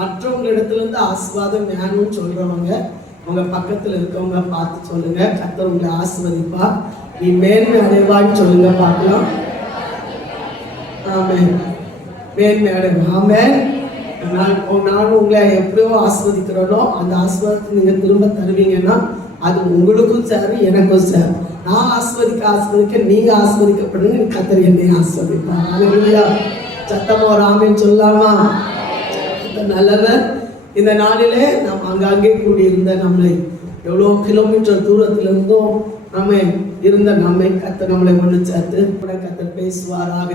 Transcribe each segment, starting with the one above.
மற்றவங்க இடத்துல இருந்து ஆசீர்வாதம் வேணும்னு சொல்றவங்க உங்க பக்கத்துல இருக்கவங்க பார்த்து சொல்லுங்க, கர்த்தர் உங்களை ஆசீர்வதிப்பா, நீ மேன்மை அடைவான்னு சொல்லுங்க பார்க்கலாம். ஆமென். மேன்மை அடைவா. ஆமென். நானும் உங்களை எப்படியோ ஆஸ்வதிக்கிறோனோ அந்த ஆஸ்வாதத்தை நீங்க திரும்ப தருவீங்கன்னா அது உங்களுக்கும் சரி எனக்கும் சரி. நான் ஆஸ்வதிக்க நீங்க ஆஸ்வதிக்கப்படுங்க, கர்த்தர் என்னை ஆஸ்வதிப்பார். ஹல்லேலூயா. சத்தமா ஒரு ஆமென் சொல்லாமா? நல்லவர். இந்த நாளிலே நாம் அங்கங்கே கூடியிருந்த நம்மளை எவ்வளோ கிலோமீட்டர் தூரத்துல இருந்தும் நம்ம இருந்த நம்மை கர்த்தர் நம்மளை ஒன்று சேர்த்து கூட கர்த்தர் பேசுவாராக.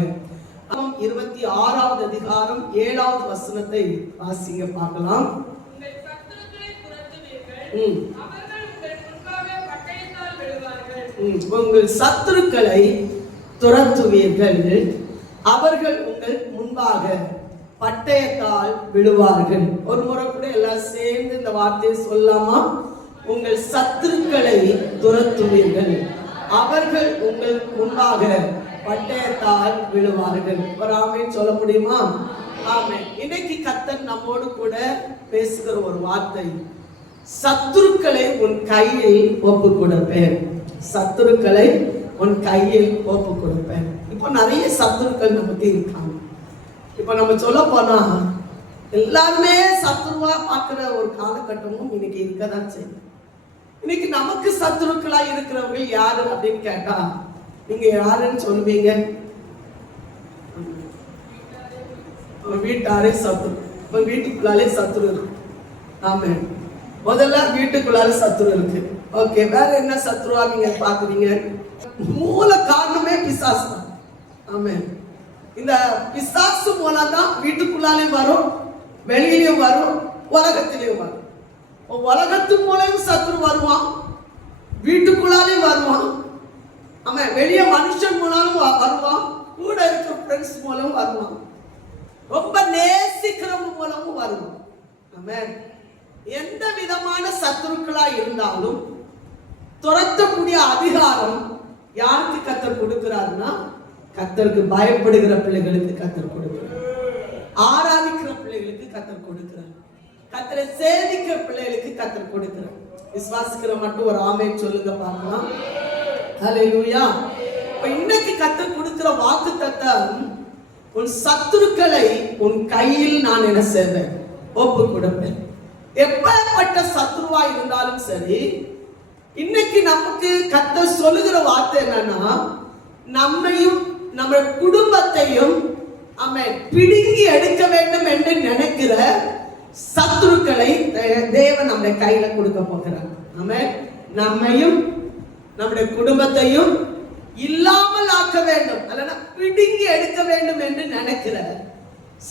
26வது அதிகாரம் 7வது வசனத்தை வாசிங்க பார்க்கலாம். உங்கள் சத்துருக்களை துரத்துவீர்கள், அவர்கள் உங்கள் முன்பாக பட்டயத்தால் விழுவார்கள். ஒரு முறை கூட எல்லாம் சேர்ந்து இந்த வார்த்தையை சொல்லாமா? உங்கள் சத்துருக்களை துரத்துவீர்கள், அவர்கள் உங்கள் முன்பாக பட்டயத்தால் விழுவார்கள். ஒரு ஆமென் சொல்ல முடியுமா? ஆமென். இன்னைக்கு கர்த்தர் நம்மோடு கூட பேசுகிற ஒரு வார்த்தை, சத்துருக்களை உன் கையில் ஒப்பு கொடுப்பேன். சத்துருக்களை உன் கையில் ஒப்பு கொடுப்பேன். இப்போ நிறைய சத்துருக்கள் நமக்கு இருக்காங்க. இப்ப நம்ம சொல்ல போனா எல்லாருமே சத்துருவா பார்க்கிற ஒரு காலகட்டமும் இன்னைக்கு இருக்கதான் செய்யும். இன்னைக்கு நமக்கு சத்துருக்களா இருக்கிறவங்க யாரு அப்படின்னு கேட்டா நீங்க யாருன்னு சொல்லுவீங்க? வீட்டாரே சத்துரு. இப்ப வீட்டுக்குள்ளாலே சத்துரு இருக்கு. ஆமா, முதல்ல வீட்டுக்குள்ளாலே சத்துரு இருக்கு. ஓகே, வேற என்ன சத்துருவா நீங்க பாக்குறீங்க? மூல காரணமே பிசாசு தான். ஆமா, இந்த பிசாசு மூலம் தான் வீட்டுக்குள்ளாலே வரும், வெளியிலையும் வரும், உலகத்திலையும் வரும். உலகத்து மூலம் சத்துரு வருவான், வீட்டுக்குள்ளாலே வருவான். ஆமா, வெளிய மனுஷன் மூலம் வருவான், கூட இருக்கிற ஃப்ரெண்ட்ஸ் மூலம் வருவான், ரொம்ப நேசிக்கிறவங்க மூலமும் வருவான். ஆமா, எந்த விதமான சத்துருக்களா இருந்தாலும் துரத்தக்கூடிய அதிகாரம் யாருக்கு கர்த்தர் கொடுக்கிறாருன்னா, கர்த்தருக்கு பயப்படுகிற பிள்ளைகளுக்கு கர்த்தர் கொடுக்கிறார், ஆராதிக்கிற பிள்ளைகளுக்கு கர்த்தர் கொடுக்கிறார், கர்த்தரை சேவிக்கிற பிள்ளைகளுக்கு கர்த்தர் கொடுக்கிறார். விசுவாசிக்கிற மட்டும் ஒரு ஆமென் சொல்லுங்க பார்க்கலாம். ஹல்லேலூயா. இன்னைக்கு கர்த்தர் கொடுக்கிற வாக்குத்தத்தம், உன் சத்துருக்களை உன் கையில் நான் என்ன செய்வேன்? ஒப்பு கொடுப்பேன். எப்பேற்பட்ட சத்துருவா இருந்தாலும் சரி, இன்னைக்கு நமக்கு கர்த்தர் சொல்லுகிற வார்த்தை என்னன்னா, நம்மையும் நம்ம குடும்பத்தையும் பிடுங்கி எடுக்க வேண்டும் என்று நினைக்கிற சத்துருக்களை தேவன் நம்முடைய கையில கொடுக்க போகிறார். நம்மையும் நம்முடைய குடும்பத்தையும் இல்லாமல் ஆக்க வேண்டும், அல்லனா பிடுங்கி எடுக்க வேண்டும் என்று நினைக்கிற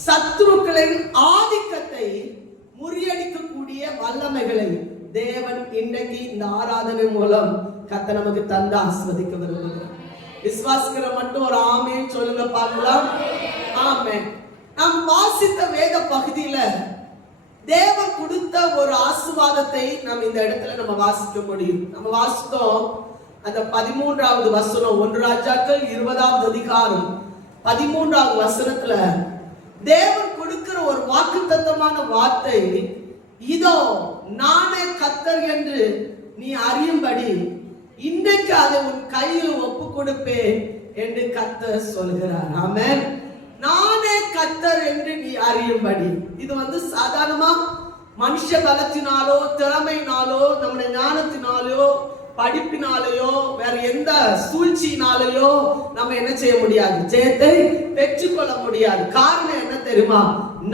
சத்துருக்களின் ஆதிக்கத்தை முறியடிக்கக்கூடிய வல்லமைகளை தேவன் இன்றைக்கு இந்த ஆராதனை மூலம் கர்த்தர் நமக்கு தந்து ஆசீர்வதிக்க விரும்புகிறார். விசுவாசிக்கிற மட்டும் ஒரு ஆமென் சொல்லுங்க பார்க்கலாம். ஆமென். நாம் வாசித்த வேத பகுதியில தேவன் கொடுத்த ஒரு ஆசீர்வாதத்தை நாம் இந்த இடத்துல நம்ம வாசிக்க முடியும். நம்ம வாசித்தோம் அந்த 13வது வசனம், 1 ராஜாக்கள் 20வது அதிகாரம் 13வது வசனத்துல தேவன் கொடுக்கிற ஒரு வாக்குத்தத்தமான வார்த்தை, இதோ நானே கர்த்தர் என்று நீ அறியும்படி இன்றைக்கு அதை உன் கையில் ஒப்பு கொடுப்பேன் என்று கர்த்தர் சொல்கிறார். ஆமென். நானே கர்த்தர் என்று நீ அறியும்படி. இது சாதாரணமா மனுஷ பலத்தினாலோ திறமையினாலோ நம்முடைய ஞானத்தினாலோ படிப்பினாலேயோ வேற எந்த சூழ்ச்சியினாலேயோ நம்ம என்ன செய்ய முடியாது, ஜெயத்தை பெற்றுக்கொள்ள முடியாது. காரணம் என்ன தெரியுமா?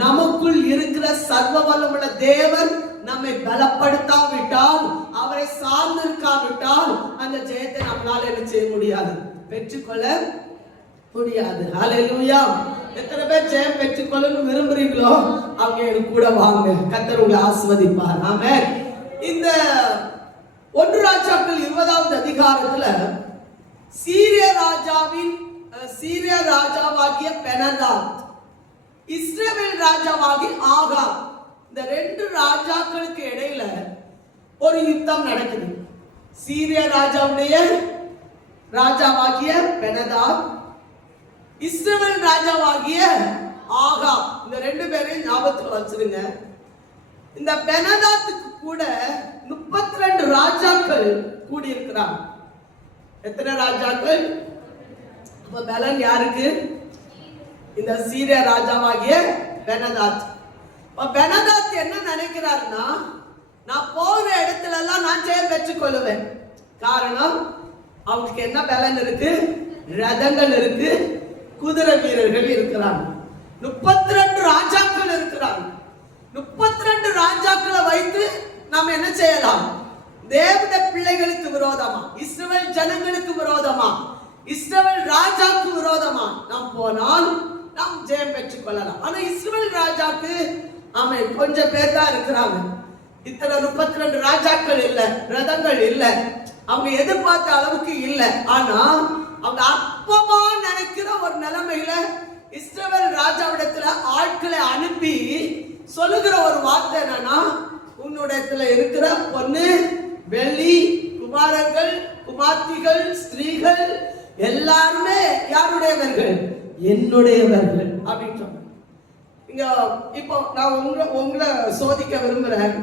நமக்குள் இருக்கிற சர்வ வல்லமுள்ள தேவன் நம்மை பலப்படுத்தாவிட்டால், அவரை சார்ந்திருக்காவிட்டால் அந்த ஜெயத்தை நம்மளால என்ன செய்ய முடியாது, பெற்றுக்கொள்ள முடியாது. ஹல்லேலூயா. எத்தனை பேர் ஜெயம் பெற்றுக்கொள்ளணும் விரும்புறீங்களோ அவங்க எனக்கு கூட வாங்க, கர்த்தர் உங்களை ஆசீர்வதிப்பார். ஆமென். இந்த 1 ராஜாக்கள் 20வது அதிகாரத்துல சீரிய ராஜாவாகிய பெனதாத், இஸ்ரவேல் ராஜாவாகிய ஆகாப், இந்த 2 ராஜாக்களுக்கு இடையில ஒரு யுத்தம் நடக்குது. சீரிய ராஜாவாகிய பெனதாத், இஸ்ரவேல் ராஜாவாகிய ஆகா. இந்த 2 பேரையும் ஞாபகத்துல வச்சிருங்க. இந்த பெனதாத்துக்கு கூட 32 ராஜாக்கள் கூடி இருக்கிறாங்க. எத்தனை ராஜாக்கள்? அப்ப பலன் யாருக்கு? இந்த சீரிய ராஜாவாகிய பெனதாத். பெனதாத் என்ன நினைக்கிறாருன்னா, நான் போகிற இடத்துல எல்லாம் நான் ஜெயம் பெற்றுக் கொள்ளுவேன். காரணம், அவங்களுக்கு என்ன பலன் இருக்கு? ரதங்கள் இருக்கு, குதிரை வீரர்கள் இருக்கிறாங்க. 32 ராஜாக்கள் இருக்கிறாங்க. 32 ராஜாக்களை வைத்து நாம் என்ன செய்யலாம்? தேவனுடைய பிள்ளைகளுக்கு விரோதமா, இஸ்ரவேல் ஜனங்களுக்கு விரோதமா, இஸ்ரவேல் ராஜாக்கு விரோதமா நாம் போனால் நாம் ஜெயம் பெற்றுக் கொள்ளலாம். ஆனா இஸ்ரவேல் ராஜாக்கு கொஞ்சம் பேர் தான் இருக்கிறாங்க. இத்தனை 32 ராஜாக்கள் இல்ல, ரதங்கள் இல்ல, அவங்க எதிர்பார்த்த அளவுக்கு இல்ல. ஆனா அவங்க அப்பமா நினைக்கிற ஒரு நிலைமையில இஸ்ரவேல் ராஜாவிடத்துல ஆட்களை அனுப்பி சொல்லுகிற ஒரு வார்த்தை என்னன்னா, உன்னுடைய இருக்கிற பொண்ணு, வெள்ளி, குமாரர்கள், குமார்த்திகள், ஸ்திரீகள் எல்லாருமே யாருடையவர்கள்? என்னுடையவர்கள் அப்படின்னு சொன்ன. இங்க இப்போ நான் உங்களை சோதிக்க விரும்புறேன்.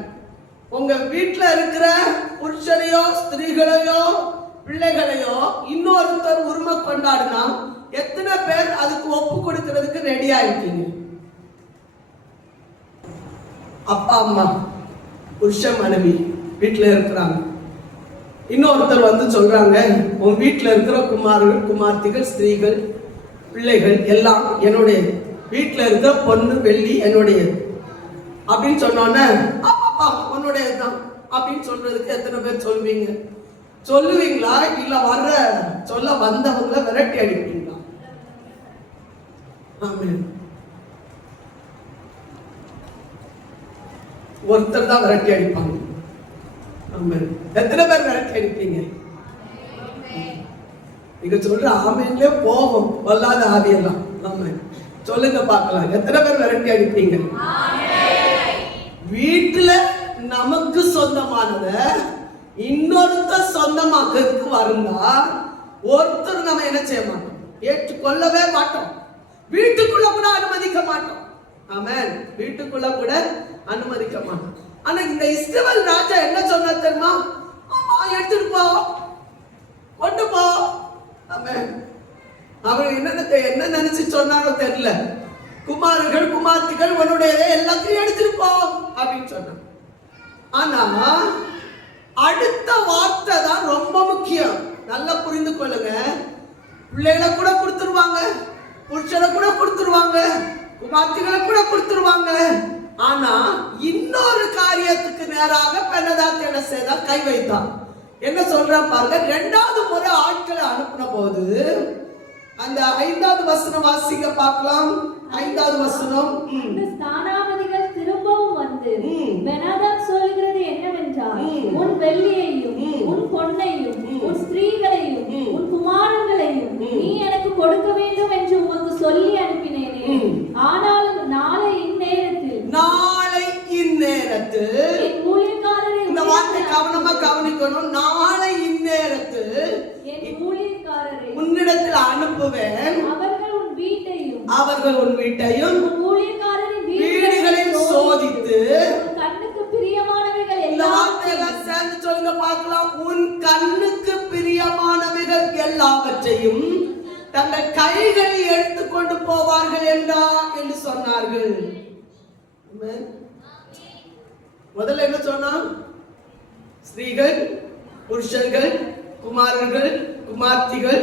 உங்க வீட்டுல இருக்கிற புருஷனையோ ஸ்திரீகளையோ பிள்ளைகளையோ இன்னொருத்தர் உரிமை கொண்டாடுனா எத்தனை பேர் அதுக்கு ஒப்பு கொடுக்கிறதுக்கு ரெடியா இருக்கீங்க? அப்பா அம்மா, புருஷன் மனைவி வீட்டுல இருக்கிறாங்க. இன்னொருத்தர் வந்து சொல்றாங்க, உன் வீட்டுல இருக்கிற குமாரர்கள், குமார்த்திகள், ஸ்திரீகள், பிள்ளைகள் எல்லாம் என்னுடைய, வீட்டுல இருக்கிற பொண்ணு, வெள்ளி என்னுடைய அப்படின்னு சொன்னோன்னே ஆமாப்பா உன்னுடையதுதான் அப்படின்னு சொல்றதுக்கு எத்தனை பேர் சொல்வீங்க? சொல்லுவீங்களா? இல்ல சொல்ல வந்தவங்களை விரட்டி அடிப்பீங்களா? ஆமென். ஒருத்தர் தான் விரட்டி அடிப்பாங்க. ஆமென். எத்தனை பேர் விரட்டி அடிப்பீங்க? நீங்க சொல்ற ஆமென்ல போவோம் வல்லாத ஆவியெல்லாம். ஆமென். சொல்லுங்க பார்க்கலாம், எத்தனை பேர் விரட்டி அடிப்பீங்க? வீட்டுல நமக்கு சொந்தமானத இன்னொருத்தர் சொந்தமாக்கிறதுக்கு வருந்தா ஒருத்தர் நம்ம என்ன செய்ய மாட்டோம்? ஏற்றுக்கொள்ளவே மாட்டோம். வீட்டுக்குள்ள கூட அனுமதிக்க மாட்டோம். ஆமென். வீட்டுக்குள்ள கூட அனுமதிக்க மாட்டோம். ஆனா இந்த இஸ்ரவேல் ராஜா என்ன சொன்னா தெரியுமா? ஆமா, எடுத்துட்டு போ, கொண்டு போ. ஆமென். அவர் என்ன நினைச்சு சொன்னாரோ தெரியல. குமாரர்கள், குமார்த்திகள் உன்னுடைய எல்லாத்தையும் எடுத்துட்டு போ அப்படின்னு சொன்னாங்க. ஆனா அடுத்த வார்த்தை தான் ரொம்ப முக்கியம். நல்லா புரிந்து கொள்ளுங்க. பிள்ளைகளை கூட கொடுத்துருவாங்க, புருஷனை கூட கொடுத்துருவாங்க, குமார்த்திகளை கூட கொடுத்துருவாங்க. ஆனா இன்னொரு காரியத்துக்கு நேராக பெனதாத் என்ன செய்தார்? கை வைத்தான். என்ன சொல்றான் பாருங்க. 2வது முறை ஆட்களை அனுப்பின போது அந்த 5வது வசனம் வாசிக்க பார்க்கலாம். 5வது வசனம். இந்த ஸ்தானாபதிகள் திரும்பவும் வந்து பெனதாத் சொல்கிறது என்னவென்றால், உன் வெள்ளியையும் உன் பொன்னையும் உன் ஸ்திரீகளையும் உன் குமாரர்களையும் நீ எனக்கு கொடுக்க வேண்டும் என்று உனக்கு சொல்லி அனுப்பினேனே. ஆனாலும் நாளை இந்நேரத்தில் என் ஊழியக்காரரை, இந்த வார்த்தை கவனமா கவனிக்கணும். நாளை இந்நேரத்தில் என் ஊழியக்காரரை உன்னிடத்தில் அனுப்புவேன். அவர்கள் உன் வீட்டையும் உன் ஊழியக்காரரின் வீடுகளையும் சோதித்து கண்ணுக்கு பிரியமானவைகள் எல்லாவற்றையும் சேர்ந்து சொல்லுங்க பார்க்கலாம். உன் கண்ணுக்கு பிரியமானவைகள் எல்லாவற்றையும் தங்கள் கைகளில் எடுத்துக்கொண்டு போவார்கள் என்று சொன்னார்கள். முதல்ல என்ன சொன்னா? ஸ்திரீகள், புருஷர்கள், குமாரர்கள், குமார்த்திகள்,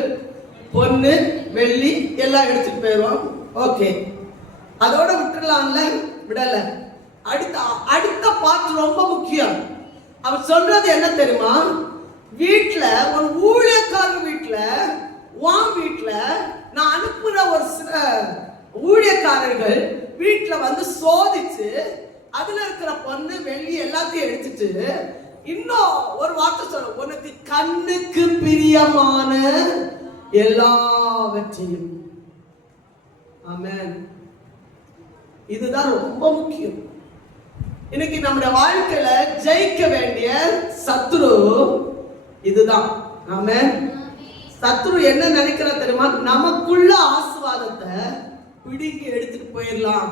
பொண்ணு, வெள்ளி எல்லாம் எடுத்துட்டு போயிடுவோம். ஓகே, அதோட விட்டுடலாம்ல? விடல. அடுத்த பாட்டு ரொம்ப முக்கியம். அவர் சொல்றது என்ன தெரியுமா? வீட்டுல ஒரு ஊழியக்காரர் வீட்டுல, உன் வீட்டுல நான் அனுப்புற ஒரு சில ஊழியக்காரர்கள் வீட்டுல வந்து சோதிச்சு அதுல இருக்கிற பொண்ணு, வெள்ளி எல்லாத்தையும் எடுத்துட்டு இன்னும் ஒரு வார்த்தை சொல்ல, உனக்கு கண்ணுக்கு பிரியமான எல்லாவற்றையும். ஆமென். இதுதான் ரொம்ப முக்கியம். இன்னைக்கு நம்முடைய வாழ்க்கையில ஜெயிக்க வேண்டிய சத்துரு இதுதான். ஆமென். சத்துரு என்ன நினைக்கிற தெரியுமா? நமக்குள்ள ஆசீர்வாதத்தை பிடிங்கி எடுத்துட்டு போயிடலாம்,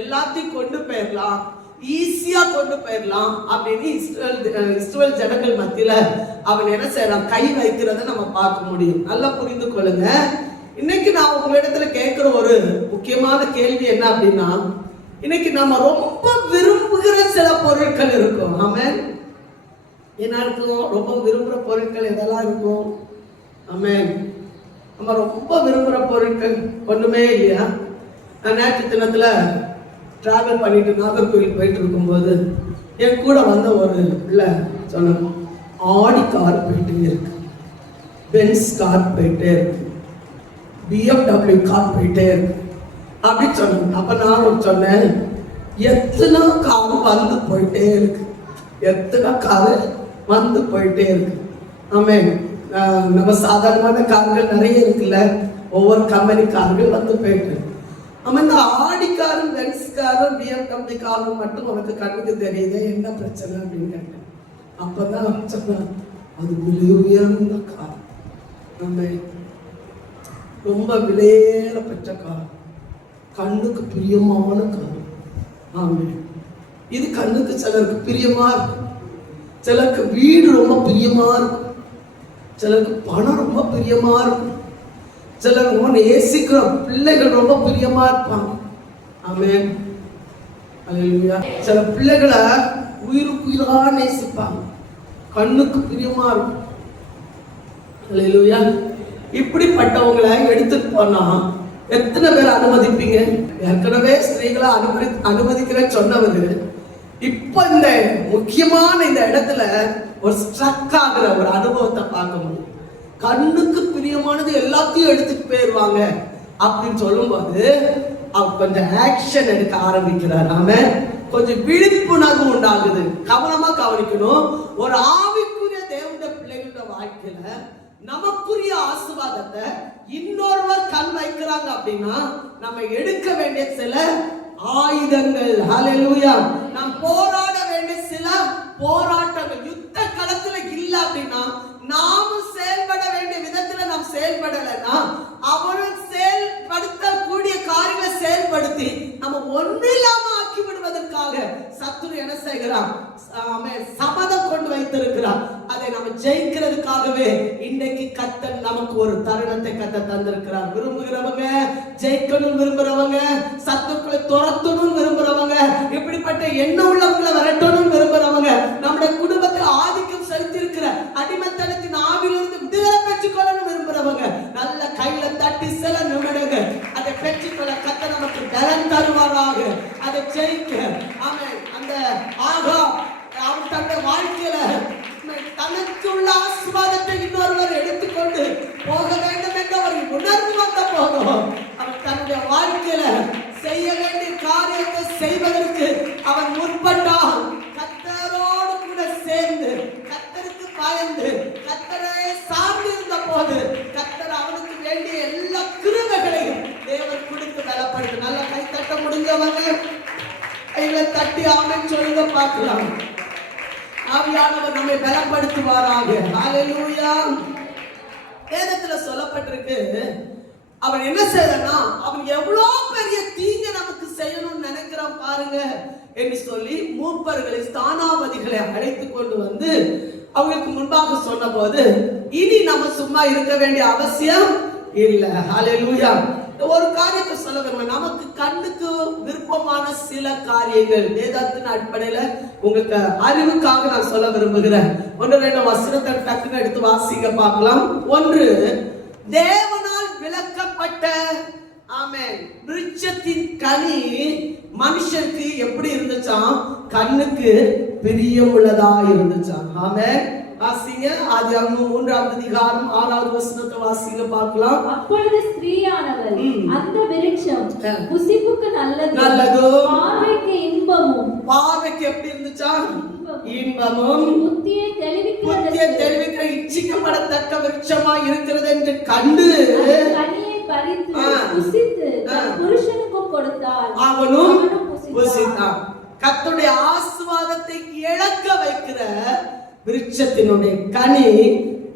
எல்லாத்தையும் கொண்டு போயிடலாம், ஈஸியா கொண்டு போயிடலாம் அப்படின்னு இஸ்ரவேல் ஜனங்கள் மத்தியில அவன் என்ன செய்யறான், கை வைக்கிறத நம்ம பார்க்க முடியும். நல்லா புரிந்து கொள்ளுங்க. இன்னைக்கு நான் உங்களிடத்துல கேட்கிற ஒரு முக்கியமான கேள்வி என்ன அப்படின்னா, இன்னைக்கு நம்ம ரொம்ப விரும்புகிற சில பொருட்கள் இருக்கும். ஆமென். என்ன இருக்கும்? ரொம்ப விரும்புகிற பொருட்கள் எதெல்லாம் இருக்கும்? ஆமென். நம்ம ரொம்ப விரும்புகிற பொருட்கள் ஒண்ணுமே இல்லையா? நான் நேற்று தினத்துல டிராவல் பண்ணிட்டு நாகர்கோவில் போயிட்டு இருக்கும்போது என் கூட வந்த ஒரு பிள்ளை சொன்ன, ஆடி கார் போயிட்டே இருக்கு, பென்ஸ் கார் போயிட்டே இருக்கு, BMW கார் போயிட்டே இருக்கு அப்படின்னு சொன்னாங்க. அப்ப நான் சொன்னேன், எத்தனை கார் வந்து போயிட்டே இருக்கு, எத்தனை கார் வந்து போயிட்டே இருக்கு. ஆமென். நம்ம சாதாரணமான கார்கள் நிறைய இருக்குல்ல, ஒவ்வொரு கம்பெனி கார்கள் வந்து போயிட்டு. ஆமா, இந்த ஆடி காரும் பென்ஸ் காரும் BMW காரும் மட்டும் உனக்கு கண்ணுக்கு தெரியுது, என்ன பிரச்சனை அப்படின்னு கேட்டேன். அப்பதான் சொன்னேன், அது விலை உயர்ந்த கார், ஆமென், ரொம்ப விலையேற பெற்ற கார், கண்ணுக்கு பிரியமான கார். ஆமென். இது கண்ணுக்கு சிலருக்கு பிரியமா இருக்கும், சிலருக்கு வீடு ரொம்ப பிரியமா இருக்கும், சிலருக்கு பணம் ரொம்ப பிரியமா இருக்கும், சிலர் ரொம்ப நேசிக்கிற பிள்ளைகள் ரொம்ப பிரியமா இருப்பாங்க. ஆமென். அல்லேலூயா. சில பிள்ளைகளை உயிருக்கு உயிரா நேசிப்பாங்க, கண்ணுக்கு பிரியமா இருக்கும். அல்லேலூயா. இப்படிப்பட்டவங்களை எடுத்துட்டு போனா எத்தனை பேர் அனுமதிப்பீங்க? ஏற்கனவே ஸ்திரீகளை அனுமதிக்கிறேன்னு சொன்னவரு இப்ப இந்த முக்கியமான இந்த இடத்துல ஒரு ஸ்ட்ரக் ஆகிற ஒரு அனுபவத்தை பார்க்க முடியும். கண்ணுக்கு பிரியமானது எல்லாத்தையும் எடுத்துட்டு போயிடுவாங்க அப்படின்னு சொல்லும்போது அவர் கொஞ்சம் ஆக்ஷன் எடுக்க ஆரம்பிக்கிறார். ஆமென். கொஞ்சம் விழிப்புணர்வு உண்டாகுது. கவனமா கவனிக்கணும். ஒரு ஆவிக்குரிய தேவனுடைய பிள்ளைகளோட வாழ்க்கையில நமக்குரிய ஆசீர்வாதத்தை இன்னொருவர் கண் வைக்கிறாங்க அப்படின்னா நம்ம எடுக்க வேண்டிய சில ஆயுதங்கள், ஹல்லேலூயா, நாம் போராட வேண்டிய சில போராட்டங்கள் யுத்த களத்துல இல்ல அப்படின்னா, நாமும் செயல்பட வேண்டிய விதத்துல நாம் செயல்படலைன்னா அவரும் செயல்படுத்தக்கூடிய காரியங்களை செயல்படுத்தி நம்ம ஒண்ணு இல்லாம ஆக்கி விடுவதற்காக சத்துரு என்ன செய்கிறான்? சபதம் கொண்டு வைத்திருக்கிறான். அதை நம்ம ஜெயிக்கிறதுக்காகவே இன்னைக்கு கர்த்தர் நமக்கு ஒரு தருணத்தை கர்த்தர் தந்திருக்கிறார். விரும்புகிறவங்க, ஜெயிக்கணும் விரும்புறவங்க, சத்துருக்களை துரத்தணும் விரும்புறவங்க, இப்படிப்பட்ட எண்ணம் உள்ளவங்களை விரட்டணும் விரும்புறவங்க, நம்முடைய குடும்பத்தில் ஆதிக்கம் செலுத்தியிருக்கிற அடிமைத்தனத்தின் ஆவிலிருந்து விடுதலை பெற்றுக்கொள்ளணும் விரும்புறவங்க, நல்ல கையில தட்டி சில நிமிடங்கள் அதை பெற்றுக்கொள்ள கர்த்தர் நமக்கு பலன் தருவாராக. அதை ஜெயிக்க ஆமென். அந்த ஆகா அவன் தன்னுடைய வாழ்க்கையில தனக்கு உள்ள ஆசீர்வாதத்தை இன்னொருவர் எடுத்துக்கொண்டு போக வேண்டும் என்று அவர் உணர்ந்து வந்த போதும் அவன் தன்னுடைய வாழ்க்கையில செய்ய வேண்டிய காரியத்தை செய்வதற்கு அவன் முற்பட்டான். கர்த்தரோடு கூட சேர்ந்து, கர்த்தருக்கு பயந்து, கர்த்தரை சார்ந்து இருந்த போது கர்த்தர் அவனுக்கு வேண்டிய எல்லா கிருபைகளையும் தேவன் கொடுத்து பலப்படுத்து. நல்ல கை தட்ட முடிஞ்சவங்க கைகளை தட்டி ஆமென் சொல்லுங்க பார்க்கலாம். ஆவியானவர் நம்மை பலப்படுத்துவாராக. ஹல்லேலூயா. வேதத்துல சொல்லப்பட்டிருக்கு, அவன் என்ன செய்யறனா, அவன் எவ்வளவு பெரிய தீங்க நமக்கு செய்யணும்னு நினைக்கிறான் பாருங்க என்று சொல்லி மூப்பர்களை, ஸ்தானாபதிகளை அழைத்து கொண்டு வந்து அவங்களுக்கு முன்பாக சொன்ன போது, இனி நம்ம சும்மா இருக்க வேண்டிய அவசியம் இல்ல. ஹல்லேலூயா. ஒரு காரியத்தை சொல்ல விரும்புகிறேன். நமக்கு கண்ணுக்கு விருப்பமான சில காரியங்கள் வேதத்தின் அடிப்படையில உங்களுக்கு அறிவுக்காக நான் சொல்ல விரும்புகிறேன். ஒன்று ரெண்டு வசனத்தை டக்குன்னு எடுத்து வாசிக்க பார்க்கலாம். ஒன்று, தேவனால் விளக்கப்பட்ட ஆமென் விருட்சத்தின் கனி மனுஷனுக்கு எப்படி இருந்துச்சாம்? கண்ணுக்கு பிரியமுள்ளதா இருந்துச்சாம். ஆமென். வாசிங்க. ஆதியாகமம் 3ஆம் அதிகாரம் 6வது வசனத்தை வாசிங்க பார்க்கலாம். அப்பொழுது ஸ்திரீயானவள், அந்த விருட்சம் புசிப்புக்கு நல்லது, பார்வைக்கு இன்பமும். பார்வைக்கு எப்படி இருந்துச்சா? இன்பமும், புத்தியை தெளிவிக்கிற இச்சிக்கப்படத்தக்க விருட்சமா இருக்கிறது என்று கண்டு கனியை பறித்து புசித்து புருஷனுக்கும் கொடுத்தாள், அவனும் புசித்தான். கர்த்தருடைய ஆசீர்வாதத்தை இழக்க வைக்கிற விருட்சத்தினுடைய கனி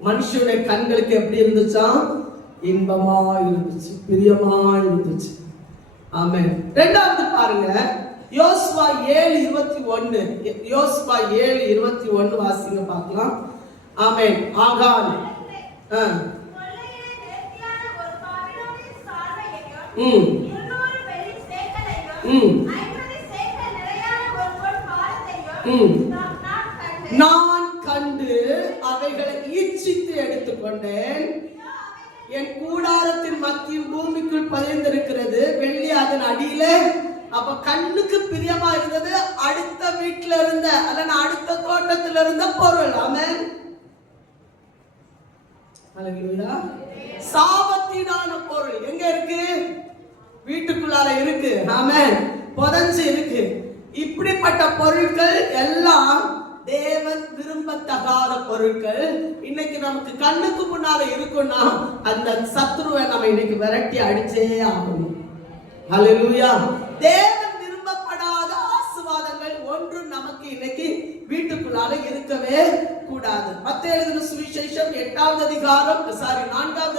மனுஷனுடைய கண்களுக்கு எப்படி இருந்துச்சா? இன்பமா இருந்துச்சு, பிரியமா இருந்துச்சு. ஆமென். இரண்டாவது பாருங்க, யோசுவா 7:21. யோசுவா 7:21 வாசிங்க பார்க்கலாம். ஆமென். ஆகான் நான் கண்டு அவைகளை ஈச்சித்து எடுத்துக்கொண்டேன். என் கூடாரத்தின் மத்தியில் பூமிக்குள் பதிந்திருக்கிறது வெள்ளி அதன் அடியில. அப்ப கண்ணுக்கு பிரியமா இருந்தது அடுத்த வீட்டுல இருந்த அல்ல அடுத்த தோட்டத்தில் இருந்த பொருள். ஆமென். அல்லேலூயா. சாபத்தினான பொருள் எங்க இருக்கு? வீட்டுக்குள்ளார இருக்கு. ஆமென். புதைஞ்சு இருக்கு. இப்படிப்பட்ட பொருட்கள் எல்லாம் தேவன் விரும்பத்தகாத பொருட்கள். இன்னைக்கு நமக்கு கண்ணுக்கு முன்னால இருக்குன்னா அந்த சத்துருவை நம்ம இன்னைக்கு விரட்டி அடிச்சே ஆகணும். ஹல்லேலூயா. தேவன் விரும்பப்படாத ஆசீர்வாதங்கள் ஒன்று நமக்கு இன்னைக்கு வீட்டுக்குள்ளால இருக்கவே கூடாது. மத்தேயு எழுதின சுவிசேஷம் 4வது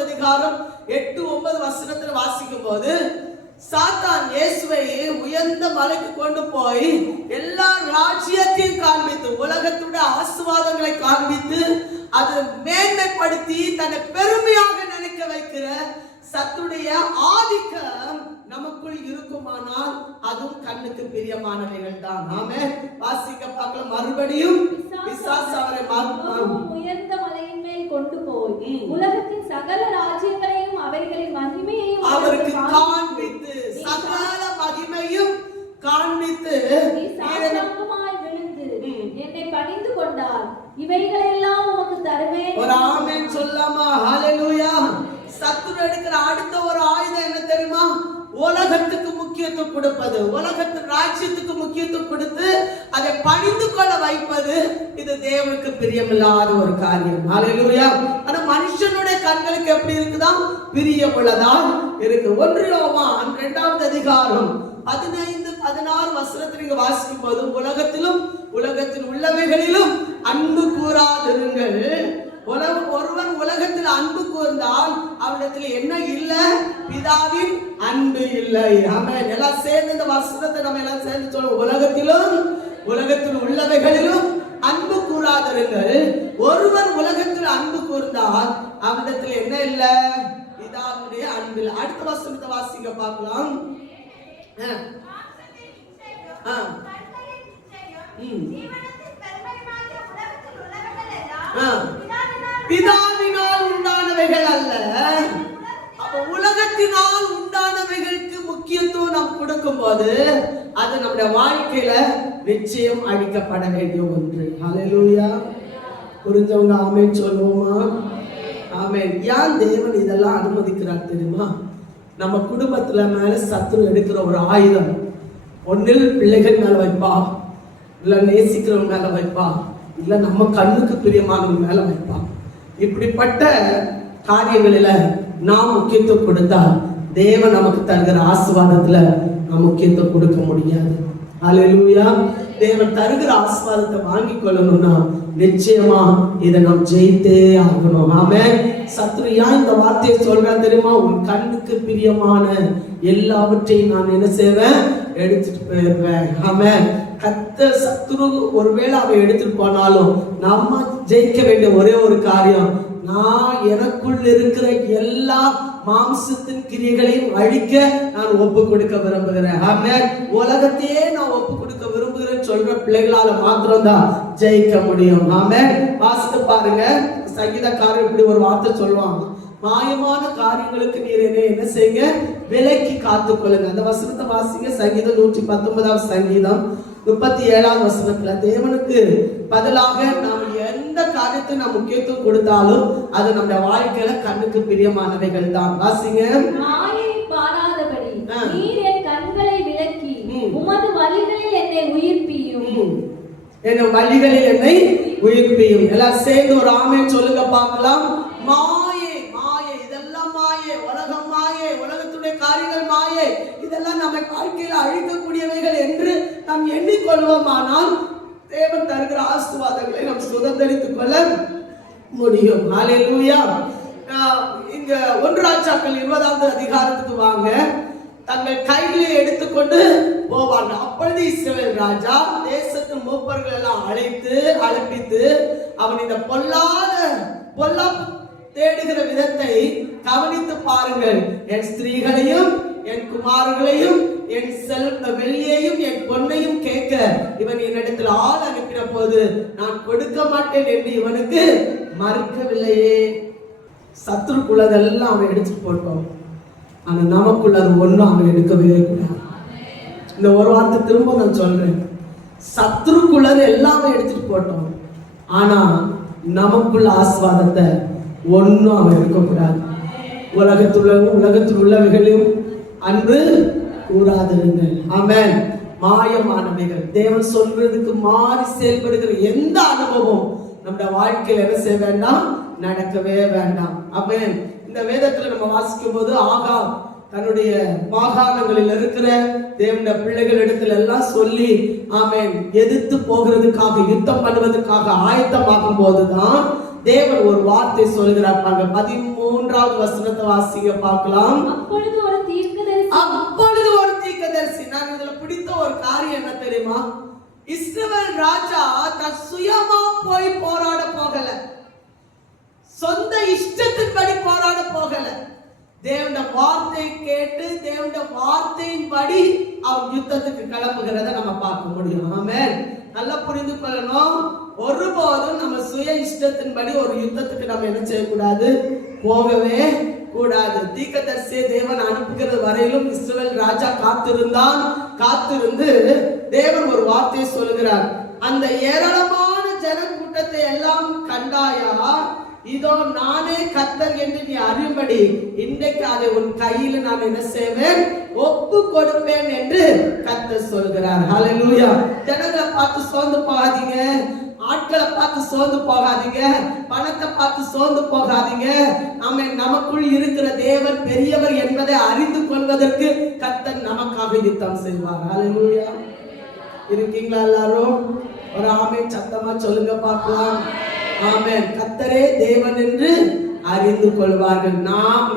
அதிகாரம் 8-9 வசனத்துல வாசிக்கும் போது, சாத்தான் இயேசுவை உயர்ந்த மலைக்கு கொண்டு போய் எல்லா ராஜ்யத்தையும் காண்பித்து உலகத்துடைய ஆசீர்வாதங்களை காண்பித்து அதை மேன்மைப்படுத்தி தன்னை பெருமையாக நினைக்க வைக்கிற சத்துடைய ஆதிக்கம் நமக்குள் இருக்குமானால் அதுவும் கண்ணுக்கு பிரியமானவைகள் தான். நாம வாசிக்க பார்க்கலாம். மறுபடியும் பிசாசு அவரை உயர்ந்த மலையின் மேல் கொண்டு போய் உலகத்தின் சகல ராஜ்யங்களையும் அவைகளின் மகிமையையும் அவருக்கு காண்பித்து சகல மகிமையும் காண்பித்து சாஷ்டாங்கமாய் விழுந்து என்னை பணிந்து கொண்டார் இவைகளெல்லாம் உமக்கு தருவேன். ஒரு ஆமென் சொல்லாமா? ஹல்லேலூயா. சத்துரு எடுக்கிற அடுத்த ஒரு ஆயுதம் என்ன தெரியுமா? உலகத்துக்கு முக்கியத்துவம் கொடுப்பது, உலகத்தின் ராஜ்யத்துக்கு முக்கியத்துவம் கொடுத்து அதை பணிந்து கொள்ள வைப்பது. இது தேவனுக்கு பிரியமில்லாத ஒரு காரியம். ஹல்லேலூயா. ஆனா மனுஷனுடைய கண்களுக்கு எப்படி இருக்குதா? பிரியமுள்ளதா இருக்கு. 1 யோவான் 2வது அதிகாரம் 15-16 வசனத்தை நீங்க வாசிக்கும் போது, உலகத்தில் உள்ளவைகளிலும் அன்பு கூறாதிருங்கள். ஒருவன் உலகத்தில் அன்பு கூர்ந்தால் அவனிடத்தில் என்ன இல்லை? பிதாவின் அன்பு இல்லை. ஆமென். எல்லாம் சேர்ந்து இந்த வசனத்தை நம்ம எல்லாம் சேர்ந்து சொல்லுவோம். உலகத்தில் உள்ளவைகளிலும் அன்பு கூறாதிருங்கள். ஒருவன் உலகத்தில் அன்பு கூர்ந்தால் அவனிடத்தில் என்ன இல்லை? பிதாவுடைய அன்பு இல்லை. அடுத்த வசனத்தை வாசிக்க பார்க்கலாம். பிதாவினால் உண்டானவைகள் அல்ல. அப்ப உலகத்தினால் உண்டானவைகளுக்கு முக்கியத்துவம் நாம் கொடுக்கும் போது அது நம்முடைய வாழ்க்கையில நிச்சயம் அழிக்கப்பட வேண்டிய ஒன்று. ஹல்லேலூயா. புரிஞ்சவங்க ஆமென் சொல்லுவோமா? ஆமென். ஏன் தேவன் இதெல்லாம் அனுமதிக்கிறார் தெரியுமா? நம்ம குடும்பத்துல மேல சத்துரு எடுக்கிற ஒரு ஆயுதம். ஒன்னில் பிள்ளைகள் மேல வைப்பா, இல்ல நேசிக்கிறவங்க மேல வைப்பா, இல்ல நம்ம கண்ணுக்கு பிரியமானவங்க மேல வைப்பா. இப்படிப்பட்ட காரியங்களில நாம் முக்கியத்துவம் கொடுத்தா தேவன் நமக்கு தருகிற ஆசீர்வாதத்துல நாம் முக்கியத்துவம் கொடுக்க முடியாது. ஹல்லேலூயா. தேவன் தருகிற ஆசீர்வாதத்தை வாங்கி கொள்ளணும்னா நிச்சயமா இதை நாம் ஜெயித்தே ஆகணும். ஆமென். சத்துரு ஏன் இந்த வார்த்தையை சொல்றான் தெரியுமா? உன் கண்ணுக்கு பிரியமான எல்லாவற்றையும் நான் என்ன செய்வேன்? எடுத்துட்டு போயிடுவேன். ஆமென். சத்துரு ஒருவேளை அவன் எடுத்துட்டு போனாலும் நம்ம ஜெயிக்க வேண்டிய ஒரே ஒரு காரியம், நான் எனக்குள் இருக்கிற எல்லா மாம்சத்தின் கிரியைகளையும் அழிக்க நான் ஒப்பு கொடுக்க விரும்புகிறேன். ஆமென். உலகத்தையே நான் ஒப்பு கொடுக்க விரும்புகிறேன் சொல்ற பிள்ளைகளால மாத்திரம்தான் ஜெயிக்க முடியும். ஆமென். வாசித்து பாருங்க. சங்கீதக்காரர் இப்படி ஒரு வார்த்தை சொல்லுவாங்க, மாயமான காரியங்களுக்கு நீர் என்ன செய்யுங்க? விலக்கி காத்துக்கொள்ளுங்க. அந்த வசனத்தை வாசிங்க. சங்கீதம் 119 சங்கீதம் 37 வசனத்துல, தேவனுக்கு பதிலாக நாம் எந்த காரியத்தை நாம் முக்கியத்துவம் கொடுத்தாலும் அது நம்முடைய வாழ்க்கையில கண்ணுக்கு பிரியமானவைகள் தான். வாசிங்க. மாயை பாராதபடி நீர் என் கண்களை விலக்கி உமது வழிகளில் என்னை உயிர்ப்பியும். என் வழிகளில் என்னை உயிர்ப்பியும். எல்லாம் சேர்ந்து ஒரு ஆமென் சொல்லுங்க பார்க்கலாம். மாயை, மாயை, இதெல்லாம் மாயை. உலகம் மாயை, உலகத்துடைய காரியங்கள் மாயை. இதெல்லாம் நம்ம வாழ்க்கையில அழிக்கக்கூடியவைகள் என்று நாம் எண்ணிக்கொள்வோமானால் தேவன் தருகிற ஆசீர்வாதங்களை நாம் சுதந்திரித்துக் கொள்ள முடியும். ஹல்லேலூயா. இங்க 1 ராஜாக்கள் 20வது அதிகாரத்துக்கு வாங்க. தங்கள் கையிலே எடுத்துக்கொண்டு போவாங்க. அப்பொழுது இஸ்ரவேல் ராஜா தேசத்து மூப்பர்கள் எல்லாம் அழைப்பித்து அவன் இந்த பொல்லாப்பு தேடுகிற விதத்தை கவனித்து பாருங்கள். என் ஸ்திரீகளையும் என் குமாரர்களையும் என் வெள்ளியையும் என் பொன்னையும் கேட்க இவன் என்னிடத்தில் ஆள் அனுப்பின போது நான் கொடுக்க மாட்டேன் என்று இவனுக்கு மறுக்கவில்லையே. சத்துருக்குள்ளதெல்லாம் அவன் எடுத்துட்டு போட்டோம். ஆனா நமக்குள்ள அது ஒன்றும் அவன் எடுக்கவே கூடாது. இந்த ஒரு வார்த்தை திரும்ப நான் சொல்றேன். சத்துருக்குள்ளது எல்லாமே எடுத்துட்டு போட்டோம். ஆனா நமக்குள்ள ஆசீர்வாதத்தை ஒன்றும் அவன் எடுக்கக்கூடாது. உலகத்தில் உள்ளவைகளையும் அன்பு கூறாதிருங்கள். ஆமென். மாயமானவைகள், தேவன் சொல்றதுக்கு மாறி செயல்படுகிற எந்த அனுபவம் நம்முடைய வாழ்க்கையில் என்ன செய்ய வேண்டாம், நடக்கவே வேண்டாம். ஆமென். இந்த வேதத்துல நம்ம வாசிக்கும் போது ஆகாப் தன்னுடைய மாகாணங்களில் இருக்கிற தேவனுடைய பிள்ளைகள் இடத்துல எல்லாம் சொல்லி ஆமென் எதிர்த்து போகிறதுக்காக யுத்தம் பண்ணுவதற்காக ஆயத்தமாகும் போதுதான் தேவன் ஒரு வார்த்தை சொல்கிறார். 13வது வசனத்தை வாசிக்க பார்க்கலாம். அப்பொழுது ஒரு தீர்க்கதரிசி. நான் இதுல பிடித்த ஒரு காரியம் என்ன தெரியுமா? இஸ்ரவேல் ராஜா தன் சுயமா போய் போராட போகல, சொந்த இஷ்டத்தின்படி போராட போகல. தேவனுடைய வார்த்தை கேட்டு தேவனுடைய வார்த்தையின்படி அவன் யுத்தத்துக்கு கிளம்புகிறத நம்ம பார்க்க முடியும். ஆமென். நல்லா புரிந்து கொள்ளணும். ஒருபோதும் நம்ம சுய இஷ்டத்தின்படி ஒரு யுத்தத்துக்கு நம்ம என்ன செய்யக்கூடாது, போகவே கூடாது. தீர்க்கதரிசியை தேவன் அனுப்புகிறது வரையிலும் இஸ்ரவேல் ராஜா காத்திருந்து தேவன் ஒரு வார்த்தையை சொல்லுகிறார். அந்த ஏராளமான ஜன கூட்டத்தை எல்லாம் கண்டாயா, இதோ நானே கர்த்தர் என்று நீ அறியும்படி இன்றைக்கு அதை உன் கையில் நான் என்ன செய்வேன், ஒப்பு கொடுப்பேன் என்று கர்த்தர் சொல்கிறார். ஹல்லேலூயா. ஜனங்களை பார்த்து சோர்ந்து போகாதீங்க, ஆட்களை பார்த்து சோர்ந்து போகாதீங்க, பணத்தை பார்த்து சோர்ந்து போகாதீங்க. நமக்குள் இருக்கிற தேவன் பெரியவர் என்பதை அறிந்து கொள்வதற்கு கர்த்தர் நமக்காக யுத்தம் செய்வார். ஹல்லேலூயா. இருக்கீங்களா எல்லாரும்? ஒரு ஆமென் சத்தமா சொல்லுங்க பார்க்கலாம். ஆமென். கர்த்தரே தேவன் என்று அறிந்து கொள்வார்கள்.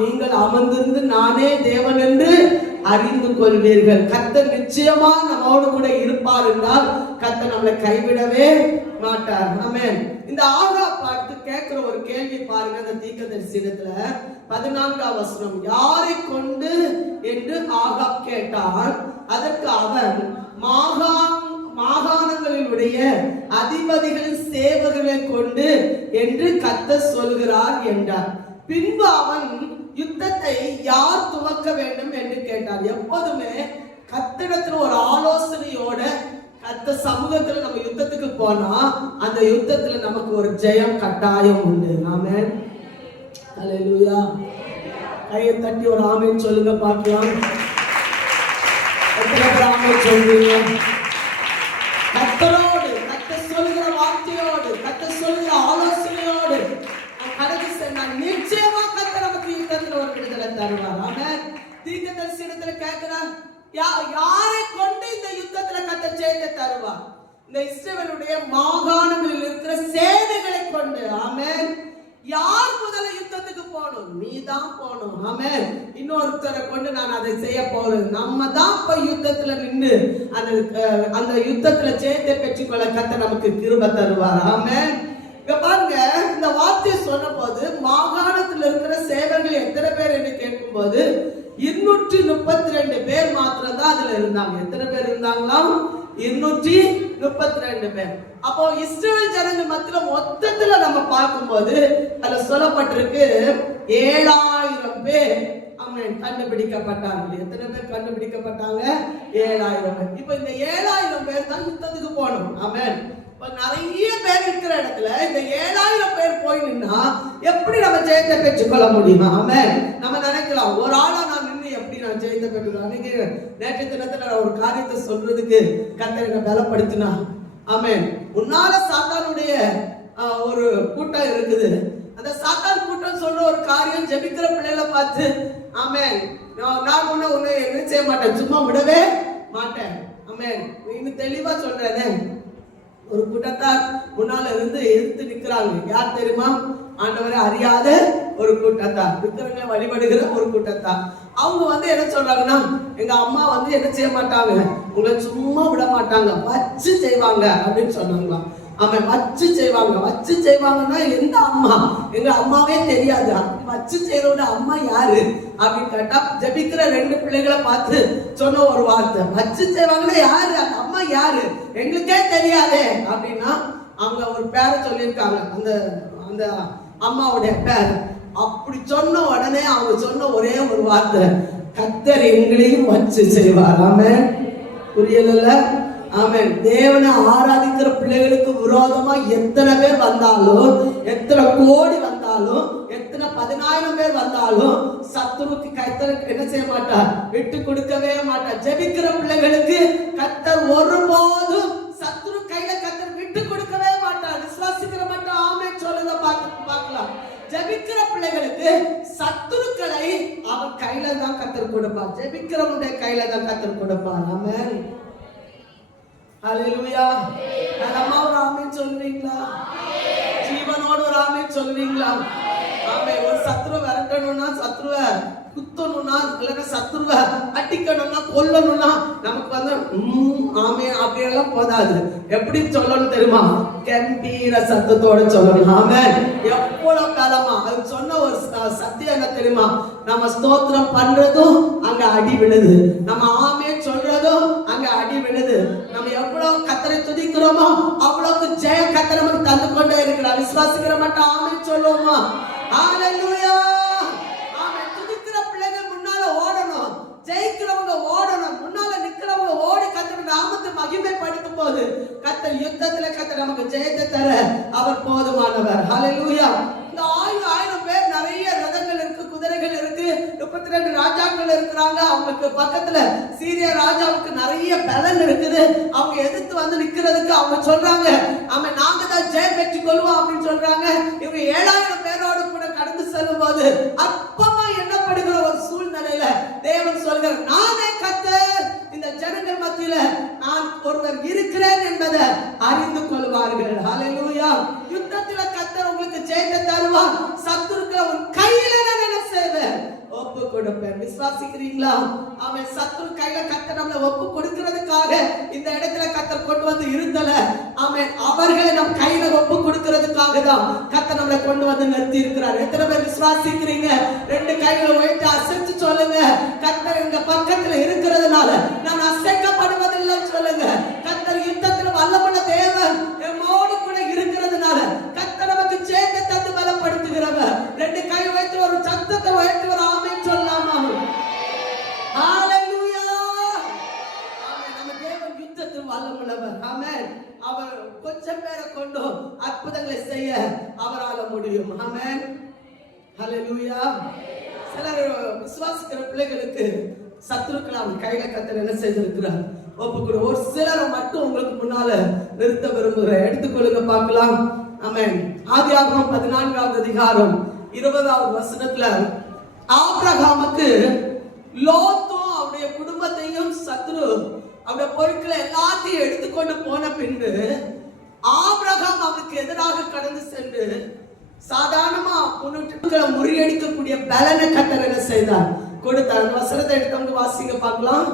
நீங்கள் அமர்ந்திருந்து நானே தேவன் என்று அறிந்து கொள்வீர்கள். கர்த்தர் நிச்சயமா நம்மோடு கூட இருப்பார் என்றால் கர்த்தர் நம்மளை கைவிடவே மாட்டார். ஆமென். இந்த ஆகாப் பார்த்து கேட்கிற ஒரு கேள்வி பாருங்க. அந்த தீர்க்கதரிசனத்துல 14வது வசனம், யாரை கொண்டு என்று ஆகாப் கேட்டால் அதற்கு அவன் மாகாணங்களினுடைய அதிபதிகளின் சேவகர்களை கொண்டு என்று கர்த்தர் சொல்கிறார் என்றார். பின்பு அவன் யுத்தத்தை யார் துவக்க வேண்டும் என்று கேட்டார். எப்போதுமே கர்த்தரிடத்துல ஒரு ஆலோசனையோட கர்த்தர் சமூகத்துல நம்ம யுத்தத்துக்கு போனா அந்த யுத்தத்துல நமக்கு ஒரு ஜெயம் கட்டாயம் உண்டு. ஆமென். ஹல்லேலூயா. கையை தட்டி ஒரு ஆமென் சொல்லுங்க பார்க்கலாம். கர்த்தரோடு, கர்த்தர் சொல்லுகிற வார்த்தையோடு, கர்த்தர் சொல்லுகிற ஆலோசனையோடு நான் நிச்சயமா கர்த்தர் நமக்கு யுத்தத்தில் ஒரு விடுதலை தருவார். ஆமென். தீர்க்கதரிசி இடத்துல கேட்கிறார், யாரை கொண்டு இந்த யுத்தத்துல கர்த்தர் ஜெயத்தை தருவார்? இந்த இஸ்ரவேலுடைய மாகாணங்களில் இருக்கிற சேனைகளை கொண்டு. ஆமென். யார் முதல்ல யுத்தத்துக்கு போகணும்? நீ தான் போகணும். ஆமென். இன்னொருத்தரை கொண்டு நான் அதை செய்ய போறேன். நம்ம தான் போய் யுத்தத்துல நின்று அந்த யுத்தத்துல ஜெயத்தை பெற்றுக்கொள்ள கர்த்தர் நமக்கு கிருபை தருவார். ஆமென். இங்க பாருங்க, இந்த வார்த்தையை சொன்ன போது மாகாணத்தில் இருக்கிற சேவர்கள் எத்தனை பேர் என்று கேட்கும் போது 232 பேர் மாத்திரம் தான் அதுல இருந்தாங்க. எத்தனை பேர் இருந்தாங்களாம்? 232 பேர். அப்போ இஸ்ரவேல் ஜனங்கள் மத்தியில மொத்தத்துல நம்ம பார்க்கும்போது அதுல சொல்லப்பட்டிருக்கு 7000 பேர் கண்டுபிடிக்கப்பட்டார்கள். எத்தனை பேர் கண்டுபிடிக்கப்பட்டாங்க? 7000 பேர். இப்ப இந்த 7000 பேர் தான் யுத்தத்துக்கு போகணும். ஆமென். நிறைய பேர் இருக்கிற இடத்துல இந்த 7000 பேர் போய் நின்னா எப்படி நம்ம ஜெயத்தை பெற்றுக்கொள்ள முடியுமா? ஆமென். நம்ம நினைக்கலாம், ஒரு ஆளா நான் நின்று எப்படி நான் ஜெயத்தை பெற்றுக்கலாம். நேற்று தினத்துல ஒரு காரியத்தை சொல்றதுக்கு கர்த்தர் என்ன பலப்படுத்தினா. ஆமென். உன்னால சாத்தானுடைய ஒரு கூட்டம் இருக்குது. அந்த சாத்தான் கூட்டம் சொல்ற ஒரு காரியம், ஜெபிக்கிற பிள்ளைகளை பார்த்து ஆமென் நான் உன்னை என்ன செய்ய மாட்டேன், சும்மா விடவே மாட்டேன். ஆமென். இன்னும் தெளிவா சொல்றேனே, ஒரு கூட்டத்தார் முன்னால இருந்து எதிர்த்து நிக்கிறாங்க. யார் தெரியுமா? ஆண்டவரை அறியாத ஒரு கூட்டத்தார், விக்கிரங்களை வழிபடுகிற ஒரு கூட்டத்தார். அவங்க வந்து என்ன சொல்றாங்கன்னா, எங்க அம்மா வந்து என்ன செய்ய மாட்டாங்க, உங்களை சும்மா விட மாட்டாங்க, வச்சு செய்வாங்க அப்படின்னு சொன்னாங்களாம். அவன் வச்சு செய்வாங்க. வச்சு செய்வாங்கன்னா எந்த அம்மா? எங்க அம்மாவே தெரியாது. வச்சு செய்யறோட அம்மா யாரு அப்படின்னு கேட்டா, ஜெபிக்கிற 2 பிள்ளைகளை பார்த்து சொன்ன ஒரு வார்த்தை, வச்சு செய்வாங்கன்னா யாரு, அந்த அம்மா யாரு எங்களுக்கே தெரியாதே அப்படின்னா, அவங்க ஒரு பேரை சொல்லியிருக்காங்க, அந்த அந்த அம்மாவுடைய பேர். அப்படி சொன்ன உடனே அவங்க சொன்ன ஒரே ஒரு வார்த்தை, கர்த்தர் எங்களையும் வச்சு செய்வார். ஆமென். புரியல? ஆமென். தேவனை ஆராதிக்கிற பிள்ளைகளுக்கு விரோதமா எத்தனை பேர் வந்தாலும், எத்தனை கோடி வந்தாலும், எத்தனை 10,000 பேர் வந்தாலும் சத்துருக்கு கர்த்தருக்கு என்ன செய்ய மாட்டார், விட்டு கொடுக்கவே மாட்டார். ஜெபிக்கிற பிள்ளைகளுக்கு கர்த்தர் ஒருபோதும் சத்துரு கையில கர்த்தர் விட்டு கொடுக்கவே மாட்டார். விசுவாசிக்கிற மட்டும் ஆமென் சொல்லுங்க பார்க்கலாம். ஜெபிக்கிற பிள்ளைகளுக்கு சத்துருக்களை அவன் கையில தான் கர்த்தர் கொடுப்பார். ஜெபிக்கிறவனுடைய கையில தான் கர்த்தர் கொடுப்பார். ஆமென். ஹல்லேலூயா. அம்மா ஒரு ஆமென் சொல்றீங்களா? ஜீவனோடு ஒரு ஆமென் சொல்றீங்களா? ஆமென். ஒரு சத்துருவை விரட்டணும்னா, சத்துருவை குத்தணும்னா, இல்லைன்னா சத்துருவை அடிக்கணும்னா, கொல்லணும்னா நமக்கு வந்து ஆமென் அப்படியெல்லாம் போதாது. எப்படி சொல்லணும் தெரியுமா? கம்பீர சத்தத்தோட சொல்லணும். ஆமென். எவ்வளவு காலமா அது சொன்ன ஒரு சத்தியம் என்ன தெரியுமா? நம்ம ஸ்தோத்திரம் பண்றதும் அங்க அடி விழுது, நம்ம ஆமென் சொல்றதும் அங்க அடி விழுது. நம்ம எவ்வளவு கர்த்தரை துதிக்கிறோமோ அவ்வளவுக்கு ஜெய கர்த்தர் நமக்கு தந்து கொண்டே இருக்கிறார். விசுவாசிக்கிற மட்டும் ஆமென் சொல்லுவோமா? ஹல்லேலூயா. ஆமென். துதிக்கிற பிள்ளைகள் முன்னால ஓடணும், ஜெயிக்கிறவங்க ஓடணும், முன்னால நிக்கிறவங்க ஓடி கர்த்தருடைய நாமத்தை மகிமைப்படுத்தும் போது கர்த்தர் யுத்தத்துல கர்த்தர் நமக்கு ஜெயத்தை தர அவர் போதுமானவர். ஹல்லேலூயா. இந்த 1000 பேர், நிறைய ரதங்கள் இருக்கு, குதிரைகள் இருக்கு, 32 ராஜாக்கள் இருக்கிறாங்க. அவங்களுக்கு பக்கத்துல சீரிய ராஜாவுக்கு நிறைய பலன் இருக்குது. அவங்க எதிர்த்து வந்து நிக்கிறதுக்கு அவங்க சொல்றாங்க, ஆமா நாங்க தான் ஜெயம் பெற்றுக் கொள்வோம் அப்படின்னு சொல்றாங்க. இவங்க 7000 பேரோடு கூட கடந்து செல்லும் போது அப்பமா எண்ணப்படுகிற ஒரு சூழ்நிலையில தேவன் சொல்கிறார், நானே கர்த்தர், இந்த ஜனங்கள் மத்தியில நான் ஒருவர் இருக்கிறேன் என்பதை அறிந்து கொள்வார்கள். ஹல்லேலூயா. யுத்தத்துல கர்த்தர் உங்களுக்கு ஜெயத்தை தருவார். சத்துருக்களை உன் கையில நான் என்ன செய்வேன், ஒப்பு கொடுப்பேன். விசுவாசிக்கிறீங்களா? அவன் சத்துரு கையில கர்த்தர் நம்மளை ஒப்பு கொடுக்கிறதுக்காக இந்த இடத்துல கர்த்தர் கொண்டு வந்து இருந்தல. அவன் அவர்களை நம் கையில ஒப்பு கொடுக்கிறதுக்காக தான் கர்த்தர் நம்மளை கொண்டு வந்து நிறுத்தி இருக்கிறார். எத்தனை பேர் விசுவாசிக்கிறீங்க? 2 கைகளை உயர்த்தி அசைச்சு சொல்லுங்க, கர்த்தர் எங்க பக்கத்துல இருக்கிறதுனால நான் அசைக்கப்படுவதில்லை சொல்லுங்க. கர்த்தர் யுத்தத்தில் வல்லமுள்ள தேவன் நம்மோடு கூட இருக்கிறதுனால கர்த்தர் நமக்கு ஜெயத்தை தந்து பலப்படுத்துகிறவர். 2 கை வைத்து ஒரு சத்தத்தை உயர்த்தி ஒரு ஆமென் சொல்லலாமா? ஹல்லேலூயா. ஆமென். நம்ம தேவன் யுத்தத்தில் வல்லமுள்ளவர். ஆமென். அவர் கொஞ்சம் பேரை கொண்டு அற்புதங்களை செய்ய அவரால முடியும். ஆமென். ஹல்லேலூயா. சிலர் விசுவாசிக்கிற பிள்ளைகளுக்கு சத்துருக்களை அவன் கையில கர்த்தர் என்ன செய்திருக்கிறார், ஒப்புக்கொடு. ஒரு சிலரை மட்டும் உங்களுக்கு முன்னால நிறுத்த விரும்புகிறேன். எடுத்துக்கொள்ளுங்க பார்க்கலாம். ஆமென். ஆதியாகமம் 14வது அதிகாரம் 20வது வசனத்துல ஆபிரகாமுக்கு லோத்தும் அவருடைய குடும்பத்தையும் சத்துரு அவருடைய பொருட்களை எல்லாத்தையும் எடுத்துக்கொண்டு போன பின்பு ஆபிரகாம் அவருக்கு எதிராக கடந்து சென்று சாதாரணமா முறியடிக்கக்கூடிய பலனை கர்த்தர் என்ன செய்தார், கொடுத்தார். அந்த வசனத்தை எடுத்தவங்க வாசிங்க பார்க்கலாம்.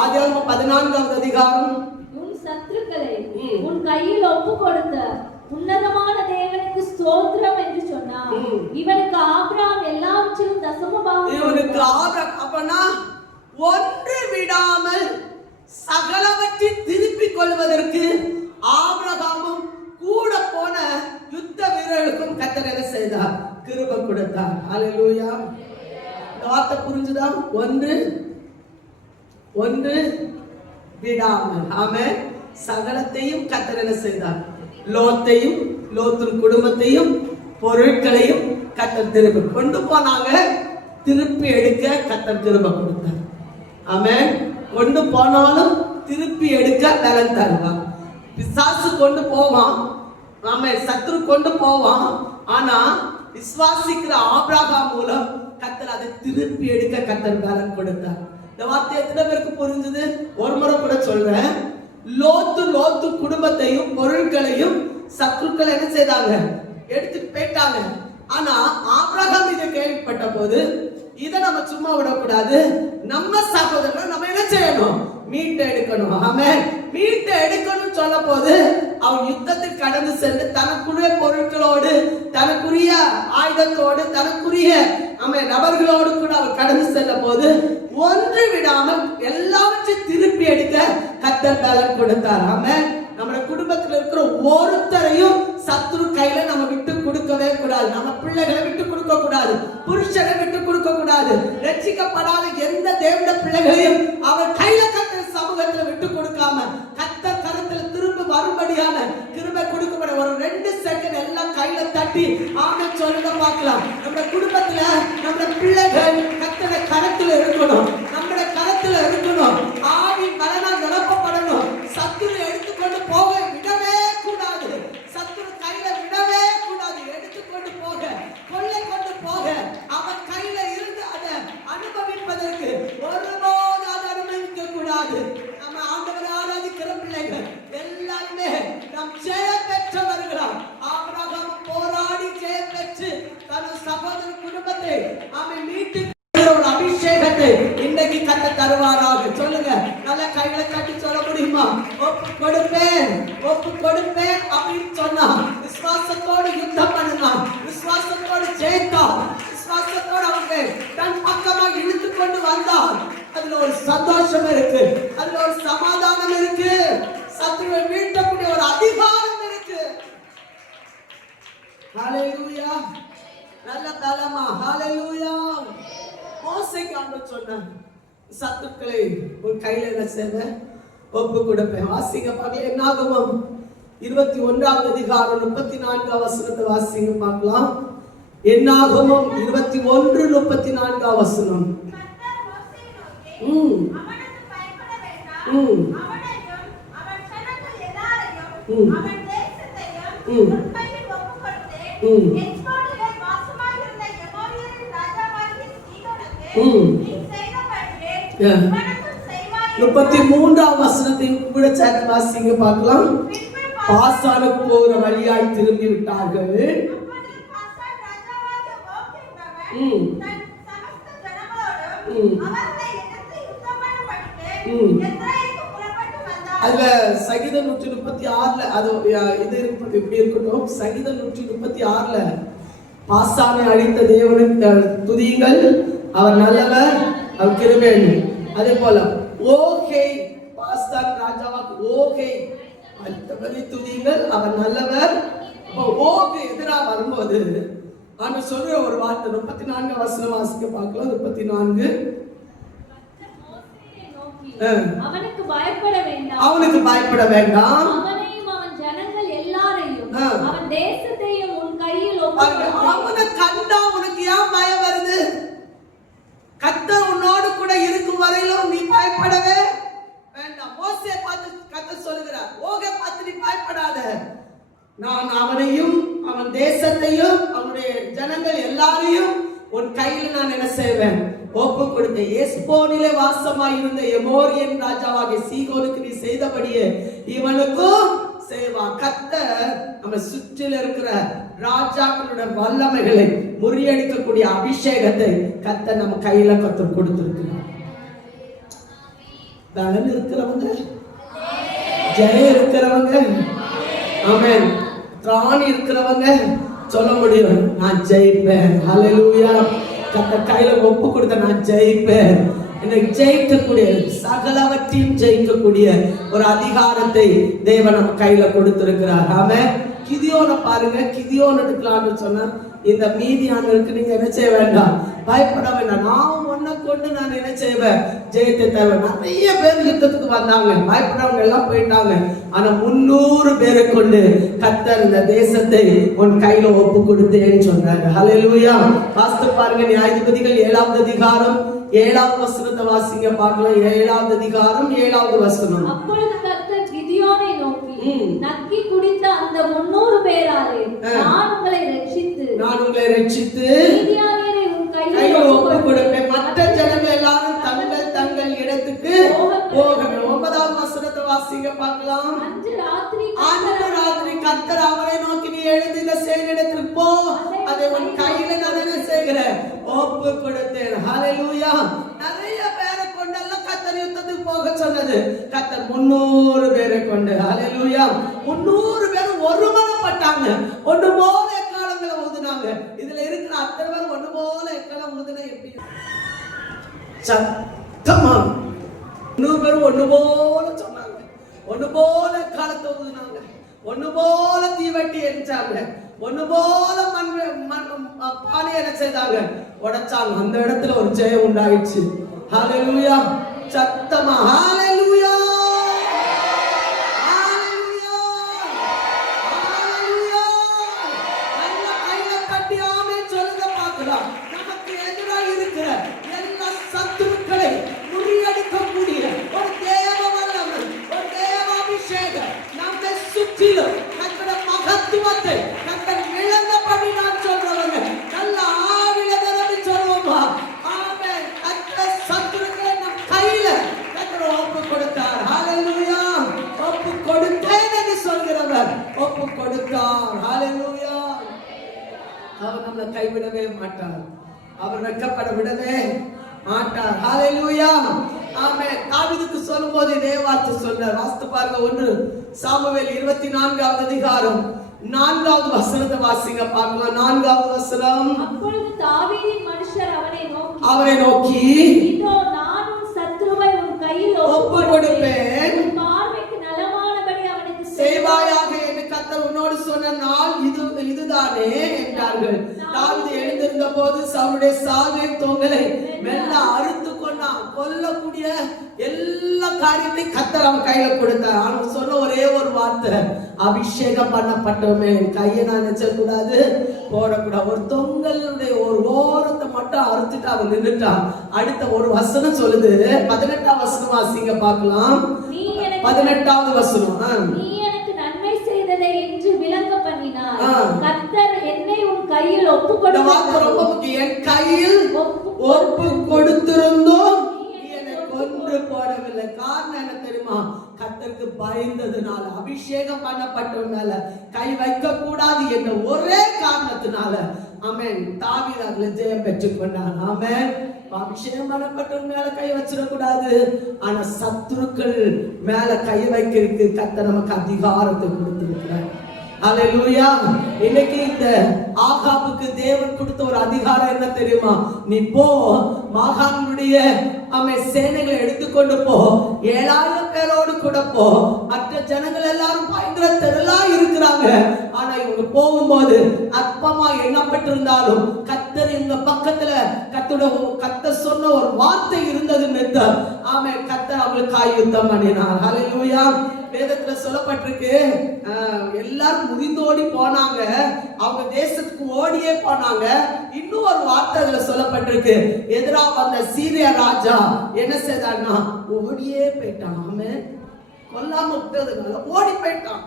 ஆதியாகமம் 14வது அதிகாரம். உன் சத்துருக்களை உன் கையில் ஒப்பு கொடுத்த உன்னதமான தேவனுக்கு ஸ்தோத்திரம் என்று சொன்னார். இவனுக்கு ஆபிரகாம் எல்லாவற்றிலும் தசமபாகம். இவனுக்கு ஆபிரகாம் அப்பனா ஒன்று விடாமல் சகலவற்றையும் திருப்பிக் கொள்வதற்கு ஆபிரகாமும் கூட போன யுத்த வீரர்களுக்கும் கர்த்தர் என்ன செய்தார், கிருபை கொடுத்தார். ஹல்லேலூயா. இந்த வார்த்தை புரிஞ்சுதா? ஒன்று விடாமல். ஆமென். சகலத்தையும் கர்த்தர் என்ன செய்தார், லோத்தையும் லோத்தின் குடும்பத்தையும் பொருட்களையும் கர்த்தர் திருப்பி கொண்டு போனாங்க. திருப்பி எடுக்க கர்த்தர் கிருபை கொடுத்தார். ஆமென். கொண்டு போனாலும் திருப்பி எடுக்க பலன் தருவார். பிசாசு கொண்டு போவான், ஆமென், சத்துரு கொண்டு போவான். ஆனா விசுவாசிக்கிற ஆபிரகாம் மூலம் கர்த்தர் அதை திருப்பி எடுக்க கர்த்தர் பலன் கொடுத்தார். இந்த வார்த்தை எத்தனை பேருக்கு புரிஞ்சது? ஒரு முறை கூட சொல்றேன். லோத்து குடும்பத்தையும் பொருட்களையும் சத்துருக்கள் என்ன செய்தாங்க, எடுத்துட்டு போயிட்டாங்க. ஆனா ஆபிரகாம் இதை கேள்விப்பட்ட போது இதை நம்ம சும்மா விடக்கூடாது. நம்ம சகோதரனை நம்ம என்ன செய்யணும்? மீட்டு எடுக்கணும். ஆமென். மீட்டு எடுக்கணும் சொல்ல போது அவன் யுத்தத்துக்கு கடந்து சென்று தனக்குரிய பொருட்களோடு, தனக்குரிய ஆயுதத்தோடு, தனக்குரிய நபர்களோடு கூட அவர் கடந்து செல்ல போது ஒன்று விடாமல் எல்லாவற்றையும் திருப்பி எடுக்க கர்த்தர் பலன் கொடுத்தார். ஆமென். நம்ம குடும்பத்தில் இருக்கிற ஒருத்தரையும் சத்துரு கையில நம்ம விட்டு கொடுக்கவே கூடாது. நம்ம பிள்ளைகளை விட்டு கொடுக்க கூடாது, புருஷனை விட்டு கொடுக்க கூடாது. ரட்சிக்கப்படாத எந்த தேவனுடைய பிள்ளைகளையும் அவர் கையில கர்த்தர் சமூகத்துல விட்டு கொடுக்காம கர்த்தர் கரத்துல திரும்ப வரும்படியான கிருபை கொடுக்கப்பட ஒரு 2 செகண்ட் எல்லாம் கையில தட்டி ஆமென் சொல்லுங்க பார்க்கலாம். நம்ம குடும்பத்துல நம்ம பிள்ளைகள் கர்த்தருடைய கரத்துல இருக்கணும், நம்முடைய கரத்துல இருக்கணும். ஆவி பலனால் நிரப்பப்படணும். சத்துரு எடுத்துக்கொண்டு போக விடவே கூடாது. சத்துரு கையில விடவே கூடாது. எடுத்துக்கொண்டு போக, கொள்ளை கொண்டு போக, அவன் கையில இருந்து அதை அனுபவிப்பதற்கு ஒருபோது அதை அனுபவிக்க கூடாது. நம்ம ஆண்டவரை ஆராதிக்கிற பிள்ளைகள் எல்லாருமே நாம் ஜெயம் பெற்றவர்களாம். ஆபிரகாம் போராடி ஜெயம் பெற்று தன் சகோதர குடும்பத்தை அவன் மீட்டு ஒரு அபிஷேகத்தை இன்னைக்கு கத்த தருவாராக. சொல்லுங்க, நல்ல கைகளை கட்டி சொல்ல முடியுமா? ஒப்பு கொடுப்பேன், ஒப்பு கொடுப்பேன் அப்படின்னு சொன்னா விசுவாசத்தோடு யுத்தம் பண்ணினான், விசுவாசத்தோடு ஜெயித்தான், விசுவாசத்தோடு அவங்க தன் பக்கமாக இழுத்து கொண்டு வந்தான். அதுல ஒரு சந்தோஷம் இருக்கு, அதுல ஒரு சமாதானம் இருக்கு, சத்துருவை வீழ்த்தக்கூடிய ஒரு அதிகாரம் இருக்கு. ஹல்லேலூயா. நல்ல பலமா. ஹல்லேலூயா. மோசேக்கு ஆண்டவர் சொன்னார், சத்துக்களை உன் கையில என்ன செய்வேன்? ஒப்பு கொடுப்பேன். வாசிங்க பார்க்கலாம். என்னாகமம் 21 அதிகாரம் 34 வசனத்தை வாசிங்க பார்க்கலாம். என்னாகமம் 21:34 வசனம். வசனத்தை கூட சேர்த்து வாசிங்க பார்க்கலாம். பாசானுக்கு போகிற வழியாய் திரும்பி விட்டார்கள். அதுல சங்கீதம் 136 அது இது இப்படி இருக்கட்டும். சங்கீதம் 136 பாசானை அழித்த தேவனுக்கு துதியுங்கள், அவர் நல்லவர், அவர் கிருபை. அதே போல ஓகே பாஸ்தான் ராஜாவாக்கு ஓகே அடுத்தபடி துதியுங்கள், அவர் நல்லவர். ஓகே எதிராக வரும்போது நான் சொல்ற ஒரு வார்த்தை 34 வசனம் வாசிக்க பார்க்கலாம். 34 அவனுக்கு பயப்பட வேண்டாம், அவனுக்கு பயப்பட வேண்டாம், அவனையும் அவன் ஜனங்கள் எல்லாரையும் அவன் தேசத்தையும் உன் கையில் ஒப்புக்கொடுத்தேன். அவனை கண்டா உனக்கு ஏன் பயம் வருது? கர்த்தர் உன்னோடு கூட இருக்கும் வரையிலும் நீ பயப்படவே வேண்டாம். மோசே பார்த்து கர்த்தர் சொல்லுகிறார், ஓகே பார்த்து நீ பயப்படாத, நான் அவனையும் அவன் தேசத்தையும் அவனுடைய ஜனங்கள் எல்லாரையும் உன் கையில் நான் என்ன செய்வேன்? ஒப்பு கொடுத்தேன். எஸ்போனிலே வாசமாய் இருந்த எமோரியன் ராஜாவாகிய சீகோனுக்கு நீ செய்தபடியே இவனுக்கும் செய்வா. கர்த்தர் நம்ம சுற்றில இருக்கிற ராஜாக்களுடைய வல்லமைகளை முறியடிக்கக்கூடிய அபிஷேகத்தை கர்த்தர் நம்ம கையில கர்த்தர் கொடுத்திருக்கிறார். பலன் இருக்கிறவங்க, ஜெயம் இருக்கிறவங்க, ஆமென், திராணி இருக்கிறவங்க சொல்ல முடியும், நான் ஜெயிப்பேன். ஹல்லேலூயா. கர்த்தர் கையில ஒப்பு கொடுத்த நான் ஜெயிப்பேன். எனக்கு ஜெயிக்கக்கூடிய சகலவற்றையும் ஜெயிக்கக்கூடிய ஒரு அதிகாரத்தை தேவன் நம்ம கையில கொடுத்திருக்கிறார். ஆமென். கிதியோனை பாருங்க, கிதியோன் எடுக்கலாம்னு சொன்னா இந்த மீதியானவருக்கு நீங்க என்ன செய்ய வேண்டாம், பயப்பட வேண்டாம், நான் ஒன்ன கொண்டு நான் என்ன செய்வேன்? ஜெயத்தை தருவேன். நிறைய பேர் யுத்தத்துக்கு வந்தாங்க, பயப்படவங்க எல்லாம் போயிட்டாங்க. ஆனா 300 பேரை கொண்டு கர்த்தர் இந்த தேசத்தை உன் கையில ஒப்பு கொடுத்தேன்னு சொன்னாங்க. ஹல்லேலூயா. வாசித்து பாருங்க, நியாயாதிபதிகள் 7வது அதிகாரம் 7வது வசனத்தை வாசிங்க பார்க்கலாம். 7வது அதிகாரம் 7வது வசனம். அப்பொழுது கர்த்தர் கிதியோனை நோக்கி, நக்கி குடித்த அந்த 300 பேராலே நான் உங்களை ரட்சித்து மீதியானியரை உன் கையில் ஒப்பு கொடுப்பேன். மற்ற ஜனங்கள் எல்லாரும் தங்கள் தங்கள் இடத்துக்கு போகணும். 9வது வசனத்தை வாசிங்க பார்க்கலாம். அன்று ராத்திரி கர்த்தர் அவரை நோக்கி, நீ எழுந்து இந்த சேனையிடத்திற்கு போ, அதை உன் கையில நான் என்ன செய்கிறேன்? ஒப்பு கொடுத்தேன். ஹalleluya. நிறைய பேரை கொண்டெல்லாம் கர்த்தர் யுத்தத்துக்கு போக சொன்னது. கர்த்தர் 300 பேரை கொண்டு ஹalleluya 300 பேர் ஒருமனப்பட்டாங்க. ஒன்று போல எக்காலங்களை ஊதினாங்க. இதுல இருக்கிற அத்தனை பேர் ஒன்று போல எக்காலம் ஊதினா எப்படி சத்தமா 300 பேர் ஒன்று போல சொன்னாங்க. ஒன்று போல காலத்தை ஊதினாங்க. ஒன்று போல தீவட்டி எரிச்சாங்க. ஒன்று போல பானை என்ன செய்தாங்க, உடைச்சாங்க. அந்த இடத்துல ஒரு ஜெயம் உண்டாயிடுச்சு. ஹalleluya சத்தமா ஹalleluya ஹalleluya ஹalleluya. நல்ல கையில கட்டி ஆமென் சொல்லுங்க பார்க்கலாம். நமக்கு எதிராக இருக்கிற எல்லா சத்துருக்களை முறியடிக்கக்கூடிய ஒரு தேவ வல்லமை, ஒரு தேவ அபிஷேகம் நம்மை சுற்றிலும் கர்த்தருடைய மகத்துவத்தை கர்த்தர் விளங்கப்படி நான் சொல்றவங்க நல்ல ஆவில நிரம்பி சொல்லுவோமா? ஆமென். கர்த்தர் சத்துருக்களை நம் கையில கர்த்தர் ஒப்பு கொடுத்தார். ஹalleluya ஒப்பு கொடுத்தேன் என்று சொல்கிறவர் ஒப்பு கொடுத்தார். ஹalleluya. அவர் நம்மை கைவிடவே மாட்டார். அவர் வெட்கப்பட விடவே மாட்டார். ஹalleluya ஆமென். தாவீதுக்கு சொல்லும்போது இதே வார்த்தை சொன்னார். வாசித்து பாருங்க. 1 சாமுவேல் 24வது அதிகாரம் 4வது வசனத்தை வாசிங்க பார்க்கலாம். 4வது வசனம். அப்பொழுது தாவீதின் மனுஷர் அவரை நோக்கி இதோ நான் உன் சத்துருவை உன் கையில் ஒப்பு கொடுப்பேன், உன் பார்வைக்கு நலமானபடி அவனுக்கு செய்வாயாக என்று கர்த்தர் உன்னோடு சொன்ன நாள் இதுதானே என்றார்கள். தாவீது எழுந்திருந்த போது சவுலுடைய சாவை தொங்கலை மெல்ல அறுத்து கொண்டான். கொல்லக்கூடிய எல்லா காரியத்தையும் கர்த்தர் அவன் கையில கொடுத்தார். அவன் சொன்ன ஒரே ஒரு வார்த்தை, அபிஷேகம் பண்ணப்பட்டவமே கையை நான் நினைச்சக்கூடாது, போடக்கூடாது. ஒரு தொங்கலுடைய ஒரு ஓரத்தை மட்டும் அறுத்துட்டு அவன் நின்றுட்டான். அடுத்த ஒரு வசனம் சொல்லுது. 18வது வசனம் வாசிங்க பார்க்கலாம். 18வது வசனம். நீ எனக்கு நன்மை செய்ததை என்று விளங்க பண்ணினார். கர்த்தர் என்னை உன் கையில் ஒப்பு கொடுத்தார். ரொம்ப முக்கியம். என் கையில் ஒப்பு கொடுத்திருந்தோம், என்னை கொன்று போடவில்லை. காரணம் என்ன தெரியுமா? கர்த்தருக்கு பயந்ததுனால, அபிஷேகம் பண்ணப்பட்டதுனால, கை வைக்க கூடாது என்ற ஒரே காரணத்தினால ஆமென் தாவீது அதுல ஜெயம் பெற்றுக் கொண்டான். ஆமென். அபிஷேகம் பண்ணப்பட்டவங்க மேல கை வச்சிடக்கூடாது. ஆனா சத்துருக்கள் மேல கை வைக்கிறதுக்கு கர்த்தர் நமக்கு அதிகாரத்தை கொடுத்திருக்கிறார். ஹalleluya. இன்னைக்கு இந்த ஆகாபுக்கு தேவன் கொடுத்த ஒரு அதிகாரம் என்ன தெரியுமா? நீ போ, மாகாணனுடைய சேனைகளை எடுத்துக்கொண்டு போ, 7000 பேரோடு கூட போ. மற்ற ஜனங்கள் எல்லாரும் பயங்கர திரளா இருக்கிறாங்க. ஆனா இவங்க போகும்போது அற்பமா எண்ணப்பட்டிருந்தாலும் கர்த்தர் இந்த பக்கத்துல கர்த்தர் சொன்ன ஒரு வார்த்தை இருந்தது. ஆமென். கர்த்தர் அவங்களுக்கு யுத்தம் பண்ணினார். ஹalleluya. வேதத்துல சொல்லப்பட்டிருக்கு, எல்லாரும் முறிந்தோடி போனாங்க. அவங்க தேசத்துக்கு ஓடியே போனாங்க. இன்னும் ஒரு வார்த்தை அதுல சொல்லப்பட்டிருக்கு, எதிராக வந்த சீரிய ராஜா என்ன செய்தான்னா ஓடியே போயிட்டான். ஆமென். கொல்லாம விட்டதுனால ஓடி போயிட்டான்.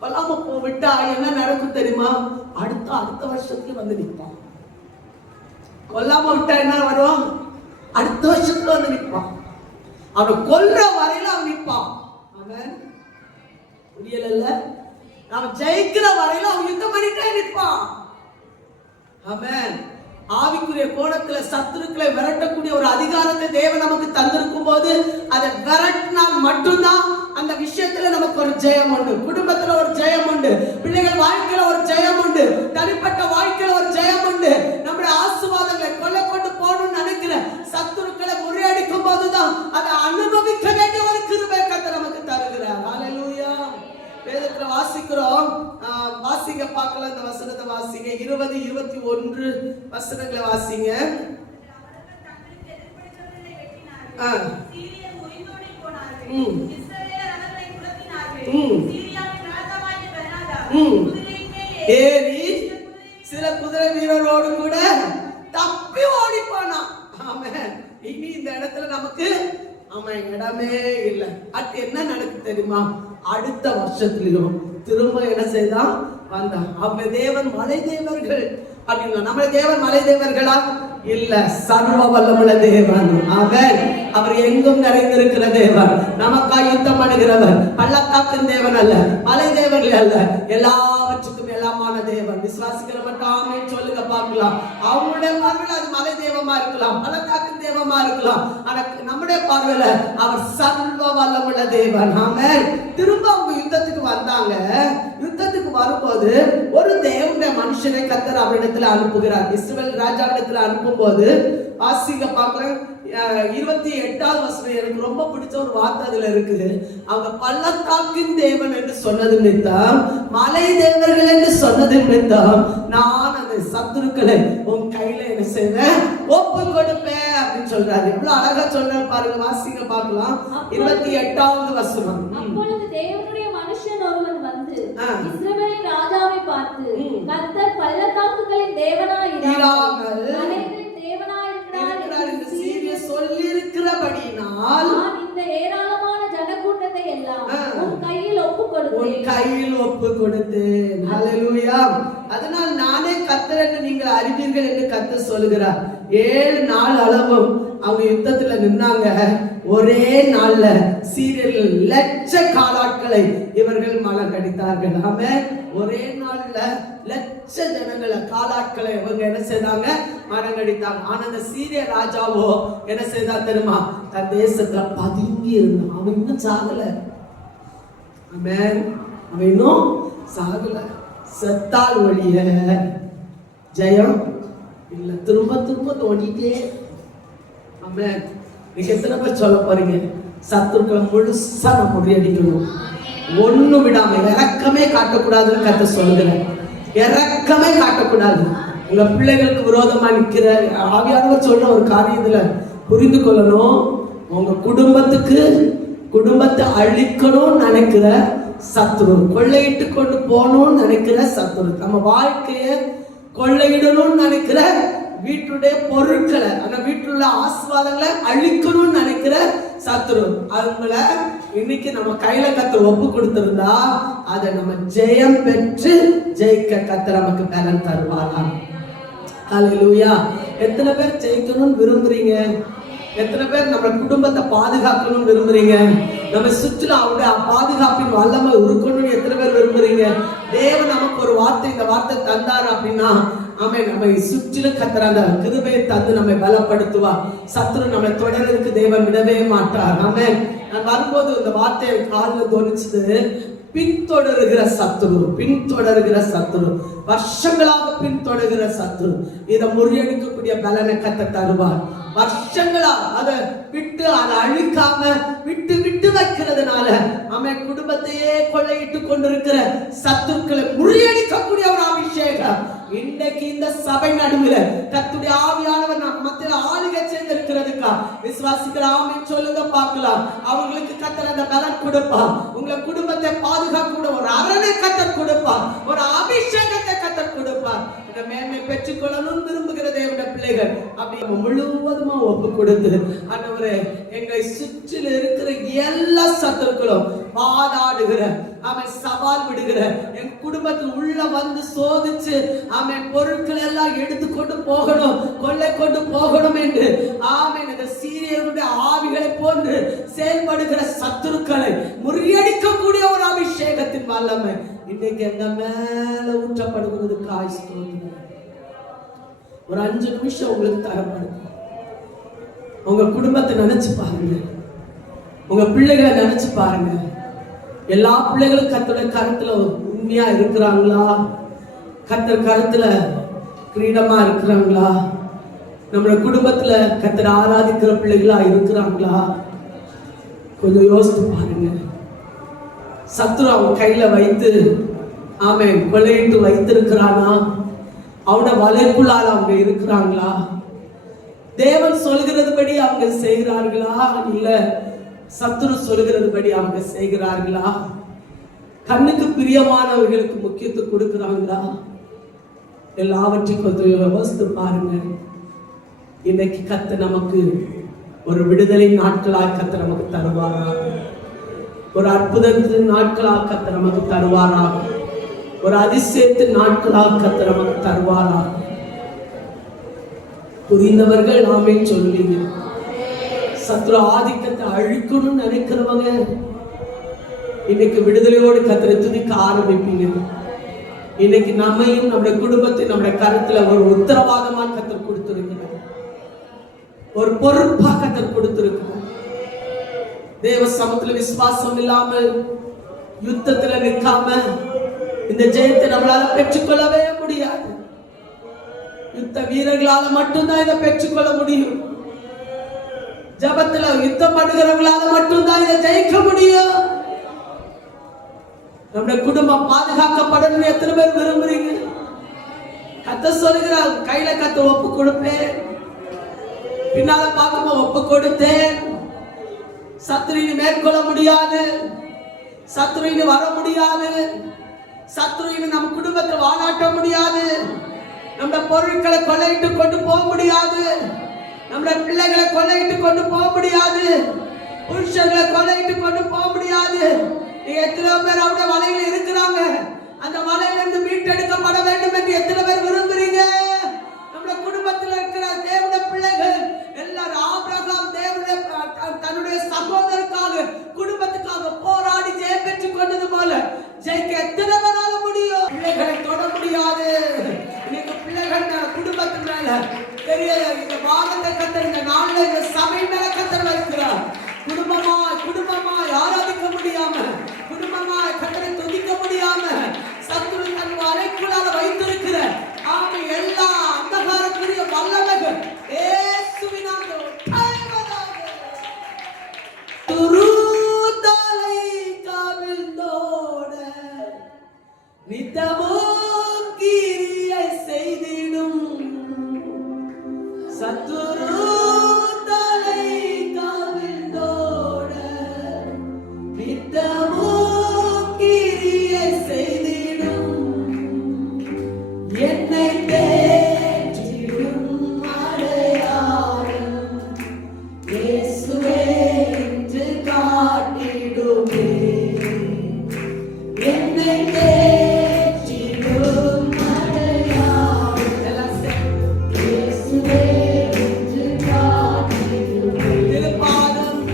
கொல்லாம விட்டா என்ன நடக்கும் தெரியுமா? அடுத்த வருஷத்துல வந்து நிற்பான். கொல்லாம விட்டா என்ன வரும்? அடுத்த வருஷத்துல வந்து நிற்பான். அவன் கொல்ற வரையில அவன் நிற்பான். அவன் புரியல. அவன் ஜெயிக்கிற வரையில அவன் யுத்தம் பண்ணிட்டே நிற்பான். அவன் ஆவிக்குரிய கோணத்துல சத்துருக்களை விரட்டக்கூடிய ஒரு அதிகாரத்தை தேவன் நமக்கு தந்திருக்கும் போது அதை விரட்டினால் மட்டும்தான் அந்த விஷயத்துல நமக்கு ஒரு ஜெயம் உண்டு. குடும்பத்துல ஒரு ஜெயம் உண்டு, பிள்ளைகள் வாழ்க்கையில ஒரு ஜெயம் உண்டு, தனிப்பட்ட வாழ்க்கையில ஒரு ஜெயம் உண்டு. நம்முடைய ஆசீர்வாதங்களை கொண்டு போகணும்னு நினைக்கிற சத்துருக்களை முறியடிக்கும் போதுதான் அதை அனுபவிக்க வேண்டிய ஒரு கிருபை கர்த்தர் நமக்கு தருகிறார். ஹalleluya. வேதத்துல வாசிக்கிறோம். வாசிங்க பார்க்கலாம். இந்த வசனத்தை வாசிங்க. 20, 21 வசனங்களை வாசிங்க. சில குதிரை வீரரோடு கூட தப்பி ஓடி போனான். ஆமென். இனி இந்த இடத்துல நமக்கு இடமே இல்லை. அது என்ன நடக்கு தெரியுமா? அடுத்த வருஷத்துலயும் திரும்ப என்ன செய்தான்? வந்தான். அவங்க தேவன் மலை தேவர்கள் அப்படின்னா நம்ம தேவன் மலை தேவர்களா? இல்ல, சர்வ வல்லமுள்ள தேவன். அவர் எங்கும் நிறைந்திருக்கிற தேவன். நமக்காய் யுத்தம் பண்ணுகிறவர். பள்ளத்தாக்கின் தேவன் அல்ல, மலை தேவர்கள் அல்ல, எல்லாவற்றுக்கும் எல்லாமான தேவன். விசுவாசிக்கிற மட்டும் ஆமென் சொல்லுங்க பார்க்கலாம். அவங்களுடைய பார்வையில அது மலை தெய்வமா இருக்கலாம், பள்ளத்தாக்கு தெய்வமா இருக்கலாம். ஆனா நம்முடைய பார்வையில அவர் சர்வ வல்லமுள்ள தேவன். ஆமென். திரும்ப அவங்க யுத்தத்துக்கு வந்தாங்க. யுத்தத்துக்கு வரும்போது ஒரு தேவனுடைய மனுஷனை கர்த்தர் அவரிடத்துல அனுப்புகிறார். இஸ்ரவேல் ராஜாவிடத்துல அனுப்பும் போது வாசிங்க பார்க்கலாம். 28வது வசனம் எனக்கு ரொம்ப பிடிச்ச ஒரு வார்த்தை அதுல இருக்குது. அவங்க பள்ளத்தாக்கின் தேவன் என்று சொன்னது நிமித்தம், மலை தேவர்கள் என்று சொன்னது நிமித்தம், நான் அந்த சத்துருக்களை உன் கையில என்ன செய்வேன், ஒப்பு கொடுப்பேன் அப்படின்னு சொல்றாரு. எவ்வளவு அழகா சொல்றாரு பாருங்க. வாசிங்க பார்க்கலாம். 28வது வசனம். அப்பொழுது தேவனுடைய மனுஷன் ஒருவன் வந்து இஸ்ரவேலின் ராஜாவை பார்த்து, கர்த்தர் பள்ளத்தாக்குகளின் தேவனாய் இராமல் மலைகளின் தேவனாய் இருக்கிறார் என்று சொல்லியிருக்கிறபடியினால் இந்த ஏராளமான ஜனக்கூட்டத்தை எல்லாம் உன் கையில் ஒப்பு கொடுத்தேன். ஹல்லேலூயா. அதனால் நானே கர்த்தர் என்று நீங்கள் அறிவீர்கள் என்று கர்த்தர் சொல்லுகிறார். 7 நாள் அளவும் அவங்க யுத்தத்துல நின்னாங்க. ஒரே நாள்ல சீரியர்கள் லட்ச காலாட்களை இவர்கள் மலங்கடித்தார்கள். ஆமென். ஒரே நாள்ல லட்ச ஜனங்களை காலாட்களை இவங்க என்ன செய்தாங்க, மலங்கடித்தாங்க. ஆனா அந்த சீரிய ராஜாவோ என்ன செய்தா தெரியுமா, தன் தேசத்துல பதுங்கி இருந்தான். அவன் இன்னும் சாகல. ஆமென். அவன் இன்னும் சாகல. செத்தால் ஒழிய ஜெயம் இல்ல. திரும்ப திரும்ப தோண்டிட்டே. ஆமென். நீங்க எத்தனை பேர் சொல்ல போறீங்க, சத்துருக்களை முழுசா நம்ம முறியடிக்கணும், ஒண்ணு விடாம இறக்கமே காட்டக்கூடாதுன்னு கர்த்தர் சொல்லுகிறேன். இறக்கமே காட்டக்கூடாது. உங்க பிள்ளைகளுக்கு விரோதமா நிக்கிற ஆவியானவர் சொல்ற ஒரு காரியத்துல புரிந்து கொள்ளணும். உங்க குடும்பத்தை அழிக்கணும்னு நினைக்கிற சத்துரு, கொள்ளையிட்டு கொண்டு போகணும்னு நினைக்கிற சத்துரு, நம்ம வாழ்க்கைய கொள்ளையிடணும்னு நினைக்கிற வீட்டுடைய பொருட்களை, அந்த வீட்டுள்ள ஆசீர்வாதங்களை அழிக்கணும்னு நினைக்கிற சத்துரு, அவங்கள இன்னைக்கு நம்ம கையில கர்த்தர் ஒப்பு கொடுத்திருந்தா அதை நம்ம ஜெயம் பெற்று ஜெயிக்க கர்த்தர் நமக்கு பலன் தருவாராம். ஹல்லேலூயா. எத்தனை பேர் ஜெயிக்கணும்னு விரும்புறீங்க? எத்தனை பேர் நம்ம குடும்பத்தை பாதுகாக்கணும்னு விரும்புறீங்க? நம்ம சுற்றுலா அவருடைய பாதுகாப்பின் வல்லமை இருக்கணும்னு எத்தனை பேர் விரும்புறீங்க? தேவன் நமக்கு ஒரு வார்த்தை, இந்த வார்த்தை தந்தார் அப்படின்னா ஆமென், நம்மை சுற்றிலும் கர்த்தர் அந்த கிருபையை தந்து நம்மை பலப்படுத்துவா. சத்துரு நம்மை தொடர்றதுக்கு தேவன் விடவே மாட்டார். ஆமென். நான் வரும்போது இந்த வார்த்தை காலில் தோணிச்சது. பின்தொடர்கிற சத்துரு, வருஷங்களாக பின்தொடர்கிற சத்துரு, இதை முறியடிக்கக்கூடிய பலனை கர்த்தர் தருவார். வருஷங்களா அதை விட்டு அதை அழிக்காம விட்டு வைக்கிறதுனால அவன் குடும்பத்தையே கொள்ளையிட்டு கொண்டிருக்கிற சத்துருக்களை முறியடிக்கக்கூடிய ஒரு அபிஷேகம் இன்றைக்கு இந்த சபை நடுவில் கர்த்தருடைய ஆவியானவர் நம் மத்தியில் ஆளுகை செய்திருக்கிறதுக்கா விசுவாசிக்கிற ஆமென் சொல்லுங்க பார்க்கலாம். அவங்களுக்கு கர்த்தர் அந்த பலன் கொடுப்பார். உங்க குடும்பத்தை பாதுகாக்க ஒரு அரணை கர்த்தர் கொடுப்பார். ஒரு அபிஷேகத்தை கர்த்தர் கொடுப்பார். இந்த மேன்மை பெற்றுக்கொள்ளணும் விரும்புகிற தேவனுடைய பிள்ளைகள் அப்படி முழுவதுமா ஒப்பு கொடுத்து, ஆண்டவரே எங்களை சுற்றில் இருக்கிற எல்லா சத்துருக்களும் வாதாடுகிற அவன் சவால் விடுகிற என் குடும்பத்தில் உள்ள வந்து சோதிச்சு அவன் பொருட்கள் எல்லாம் எடுத்துக்கொண்டு போகணும், கொள்ளை கொண்டு போகணும் என்று ஆமென் இந்த சீரியருடைய ஆவிகளை போன்று செயல்படுகிற சத்துருக்களை முறியடிக்கக்கூடிய ஒரு அபிஷேகத்தின் வல்லமை இன்றைக்கு எங்க மேல ஊற்றப்படுகிறதுக்கு ஆயுஸ்தோம். ஒரு 5 நிமிஷம் உங்களுக்கு தரப்படுது. உங்க குடும்பத்தை நினைச்சு பாருங்க, உங்க பிள்ளைகளை நினைச்சு பாருங்க. எல்லா பிள்ளைகளும் கர்த்தருடைய கருத்துல உண்மையா இருக்கிறாங்களா? கர்த்தர் கருத்துல கிரீடமா இருக்கிறாங்களா? நம்மளோட குடும்பத்துல கர்த்தரை ஆராதிக்கிற பிள்ளைகளா இருக்கிறாங்களா? கொஞ்சம் யோசித்து பாருங்க. சத்துரு அவன் கையில வைத்து ஆமென் கொள்ளையிட்டு வைத்திருக்கிறானா? அவனோட வலைக்குள்ளால் அவங்க இருக்கிறாங்களா? தேவன் சொல்கிறதுபடி அவங்க செய்கிறார்களா? இல்ல சத்துரு சொல்கிறதுபடி அவங்க செய்கிறார்களா? கண்ணுக்கு பிரியமானவர்களுக்கு முக்கியத்துவம் கொடுக்கிறாங்களா? எல்லாவற்றையும் கொஞ்சம் யோசித்து பாருங்க. இன்னைக்கு கர்த்தர் நமக்கு ஒரு விடுதலை நாட்களாக கர்த்தர் நமக்கு தருவாரா? ஒரு அற்புதத்தின் நாட்களாக கர்த்தர் நமக்கு தருவாரா? ஒரு அதிசயத்தின் நாட்களாக கர்த்தர் நமக்கு தருவாரா? புரிந்தவர்கள் நாமே சொல்லுவீங்க. சத்துரு ஆதிக்கத்தை அழிக்கணும்னு நினைக்கிறவங்க இன்னைக்கு விடுதலையோடு கர்த்தரை துதிக்க ஆரம்பிப்பீங்க. இன்னைக்கு நம்மையும் நம்முடைய குடும்பத்தை நம்முடைய கருத்துல ஒரு உத்தரவாதமா கத்தர் கொடுத்திருக்கிறார், ஒரு பொறுப்பா கத்தர் கொடுத்திருக்கிறார். தேவ சமத்துல விசுவாசம் இல்லாமல் யுத்தத்துல நிற்காம இந்த ஜெயத்தை நம்மளால பெற்றுக்கொள்ளவே முடியாது. யுத்த வீரர்களால மட்டும்தான் இதை பெற்றுக்கொள்ள முடியும். ஜபத்துல யுத்தம் பண்ணுகிறவங்களால மட்டும்தான் இதை ஜெயிக்க முடியும். நம்முடைய குடும்பம் பாதுகாக்கப்படணும். எத்தனை பேர் விரும்புறீங்க? கர்த்தர் சொல்லுகிறார், கையில கத்த ஒப்பு கொடுப்பேன், பின்னால பார்க்கும்போது ஒப்பு கொடுத்தேன். சத்ருவினை மேற்கொள்ள முடியாது, சத்ருவினை வர முடியாது, சத்ருவினை நம்ம குடும்பத்தை வாழாட்ட முடியாது, நம்ம பொருட்களை கொள்ளையிட்டு கொண்டு போக முடியாது, நம்முடைய பிள்ளைகளை கொள்ளையிட்டு கொண்டு போக முடியாது, புருஷர்களை கொள்ளையிட்டு கொண்டு போக முடியாது. எத்தனை பேர் அவருடைய வலையில இருக்கிறாங்க? அந்த வலையில இருந்து மீட்டெடுக்கப்பட வேண்டும் என்று எத்தனை பேர் விரும்புறீங்க? நம்முடைய குடும்பத்தில் இருக்கிற தேவனுடைய பிள்ளைகள் எல்லாரும் ஆபிரகாம் தேவனுடைய தன்னுடைய சகோதரருக்காக குடும்பத்துக்காக போராடி ஜெயம் பெற்றுக் கொண்டது போல ஜெயிக்க எத்தனை பேரால முடியும்? பிள்ளைகளை தொட முடியாது. இன்னைக்கு பிள்ளைகள் குடும்பத்து மேல பெரிய இந்த பாரத்தை கத்தர் இந்த நாள்ல இந்த சபை மேல கத்தர் வைக்கிறார். குடும்பமாய் ஆராதிக்க முடியாம, குடும்பமாய் கத்தரை துதிக்க முடியாம சத்துரு தன் அறைக்குள்ளால வைத்திருக்கிற ஆமை எல்லா அந்தகாரக்குரிய வல்லமைகள் இயேசுவினால் உடைவதாக. துருதலை கவிழ்ந்தோட நித்தமும் கிரியை செய்திடும் சத்துரு தலை கவிழ்ந்தோட நித்தமும் கிரியை செய்திடும் என்னை தேற்றிடும் அடையாளம் இயேசுவே என்று காட்டிடுமே. என்னை தேற்றிடும் அடையாளம் இயேசுவே என்று காட்டிடுமே. திருப்பாதம்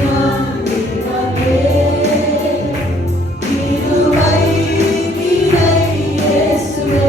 நம்பினதே கிருபை நிறை இயேசுவே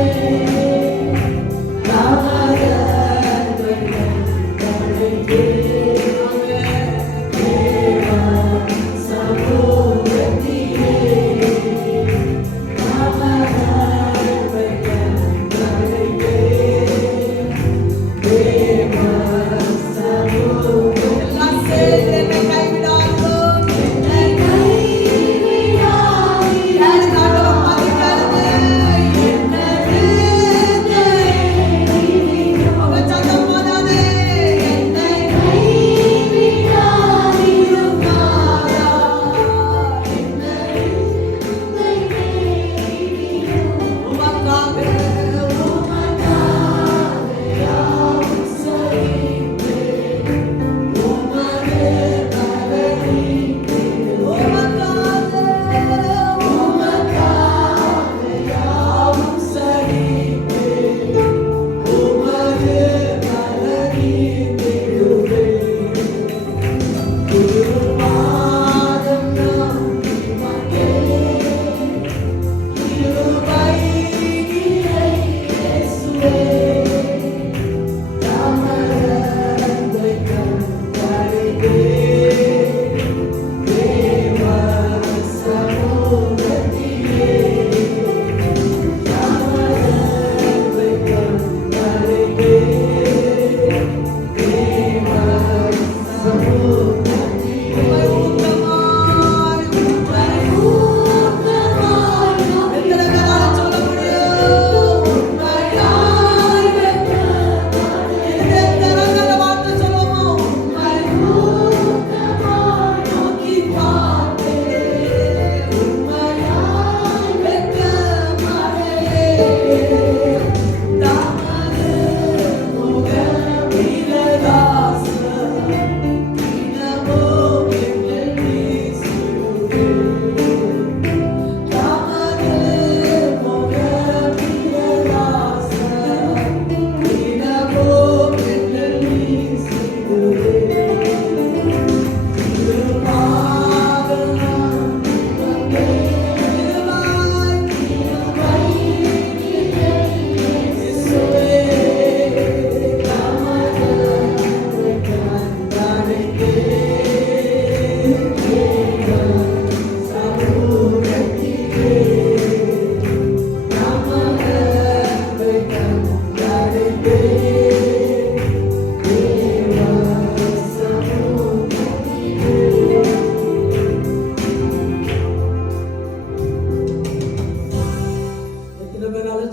Yeah.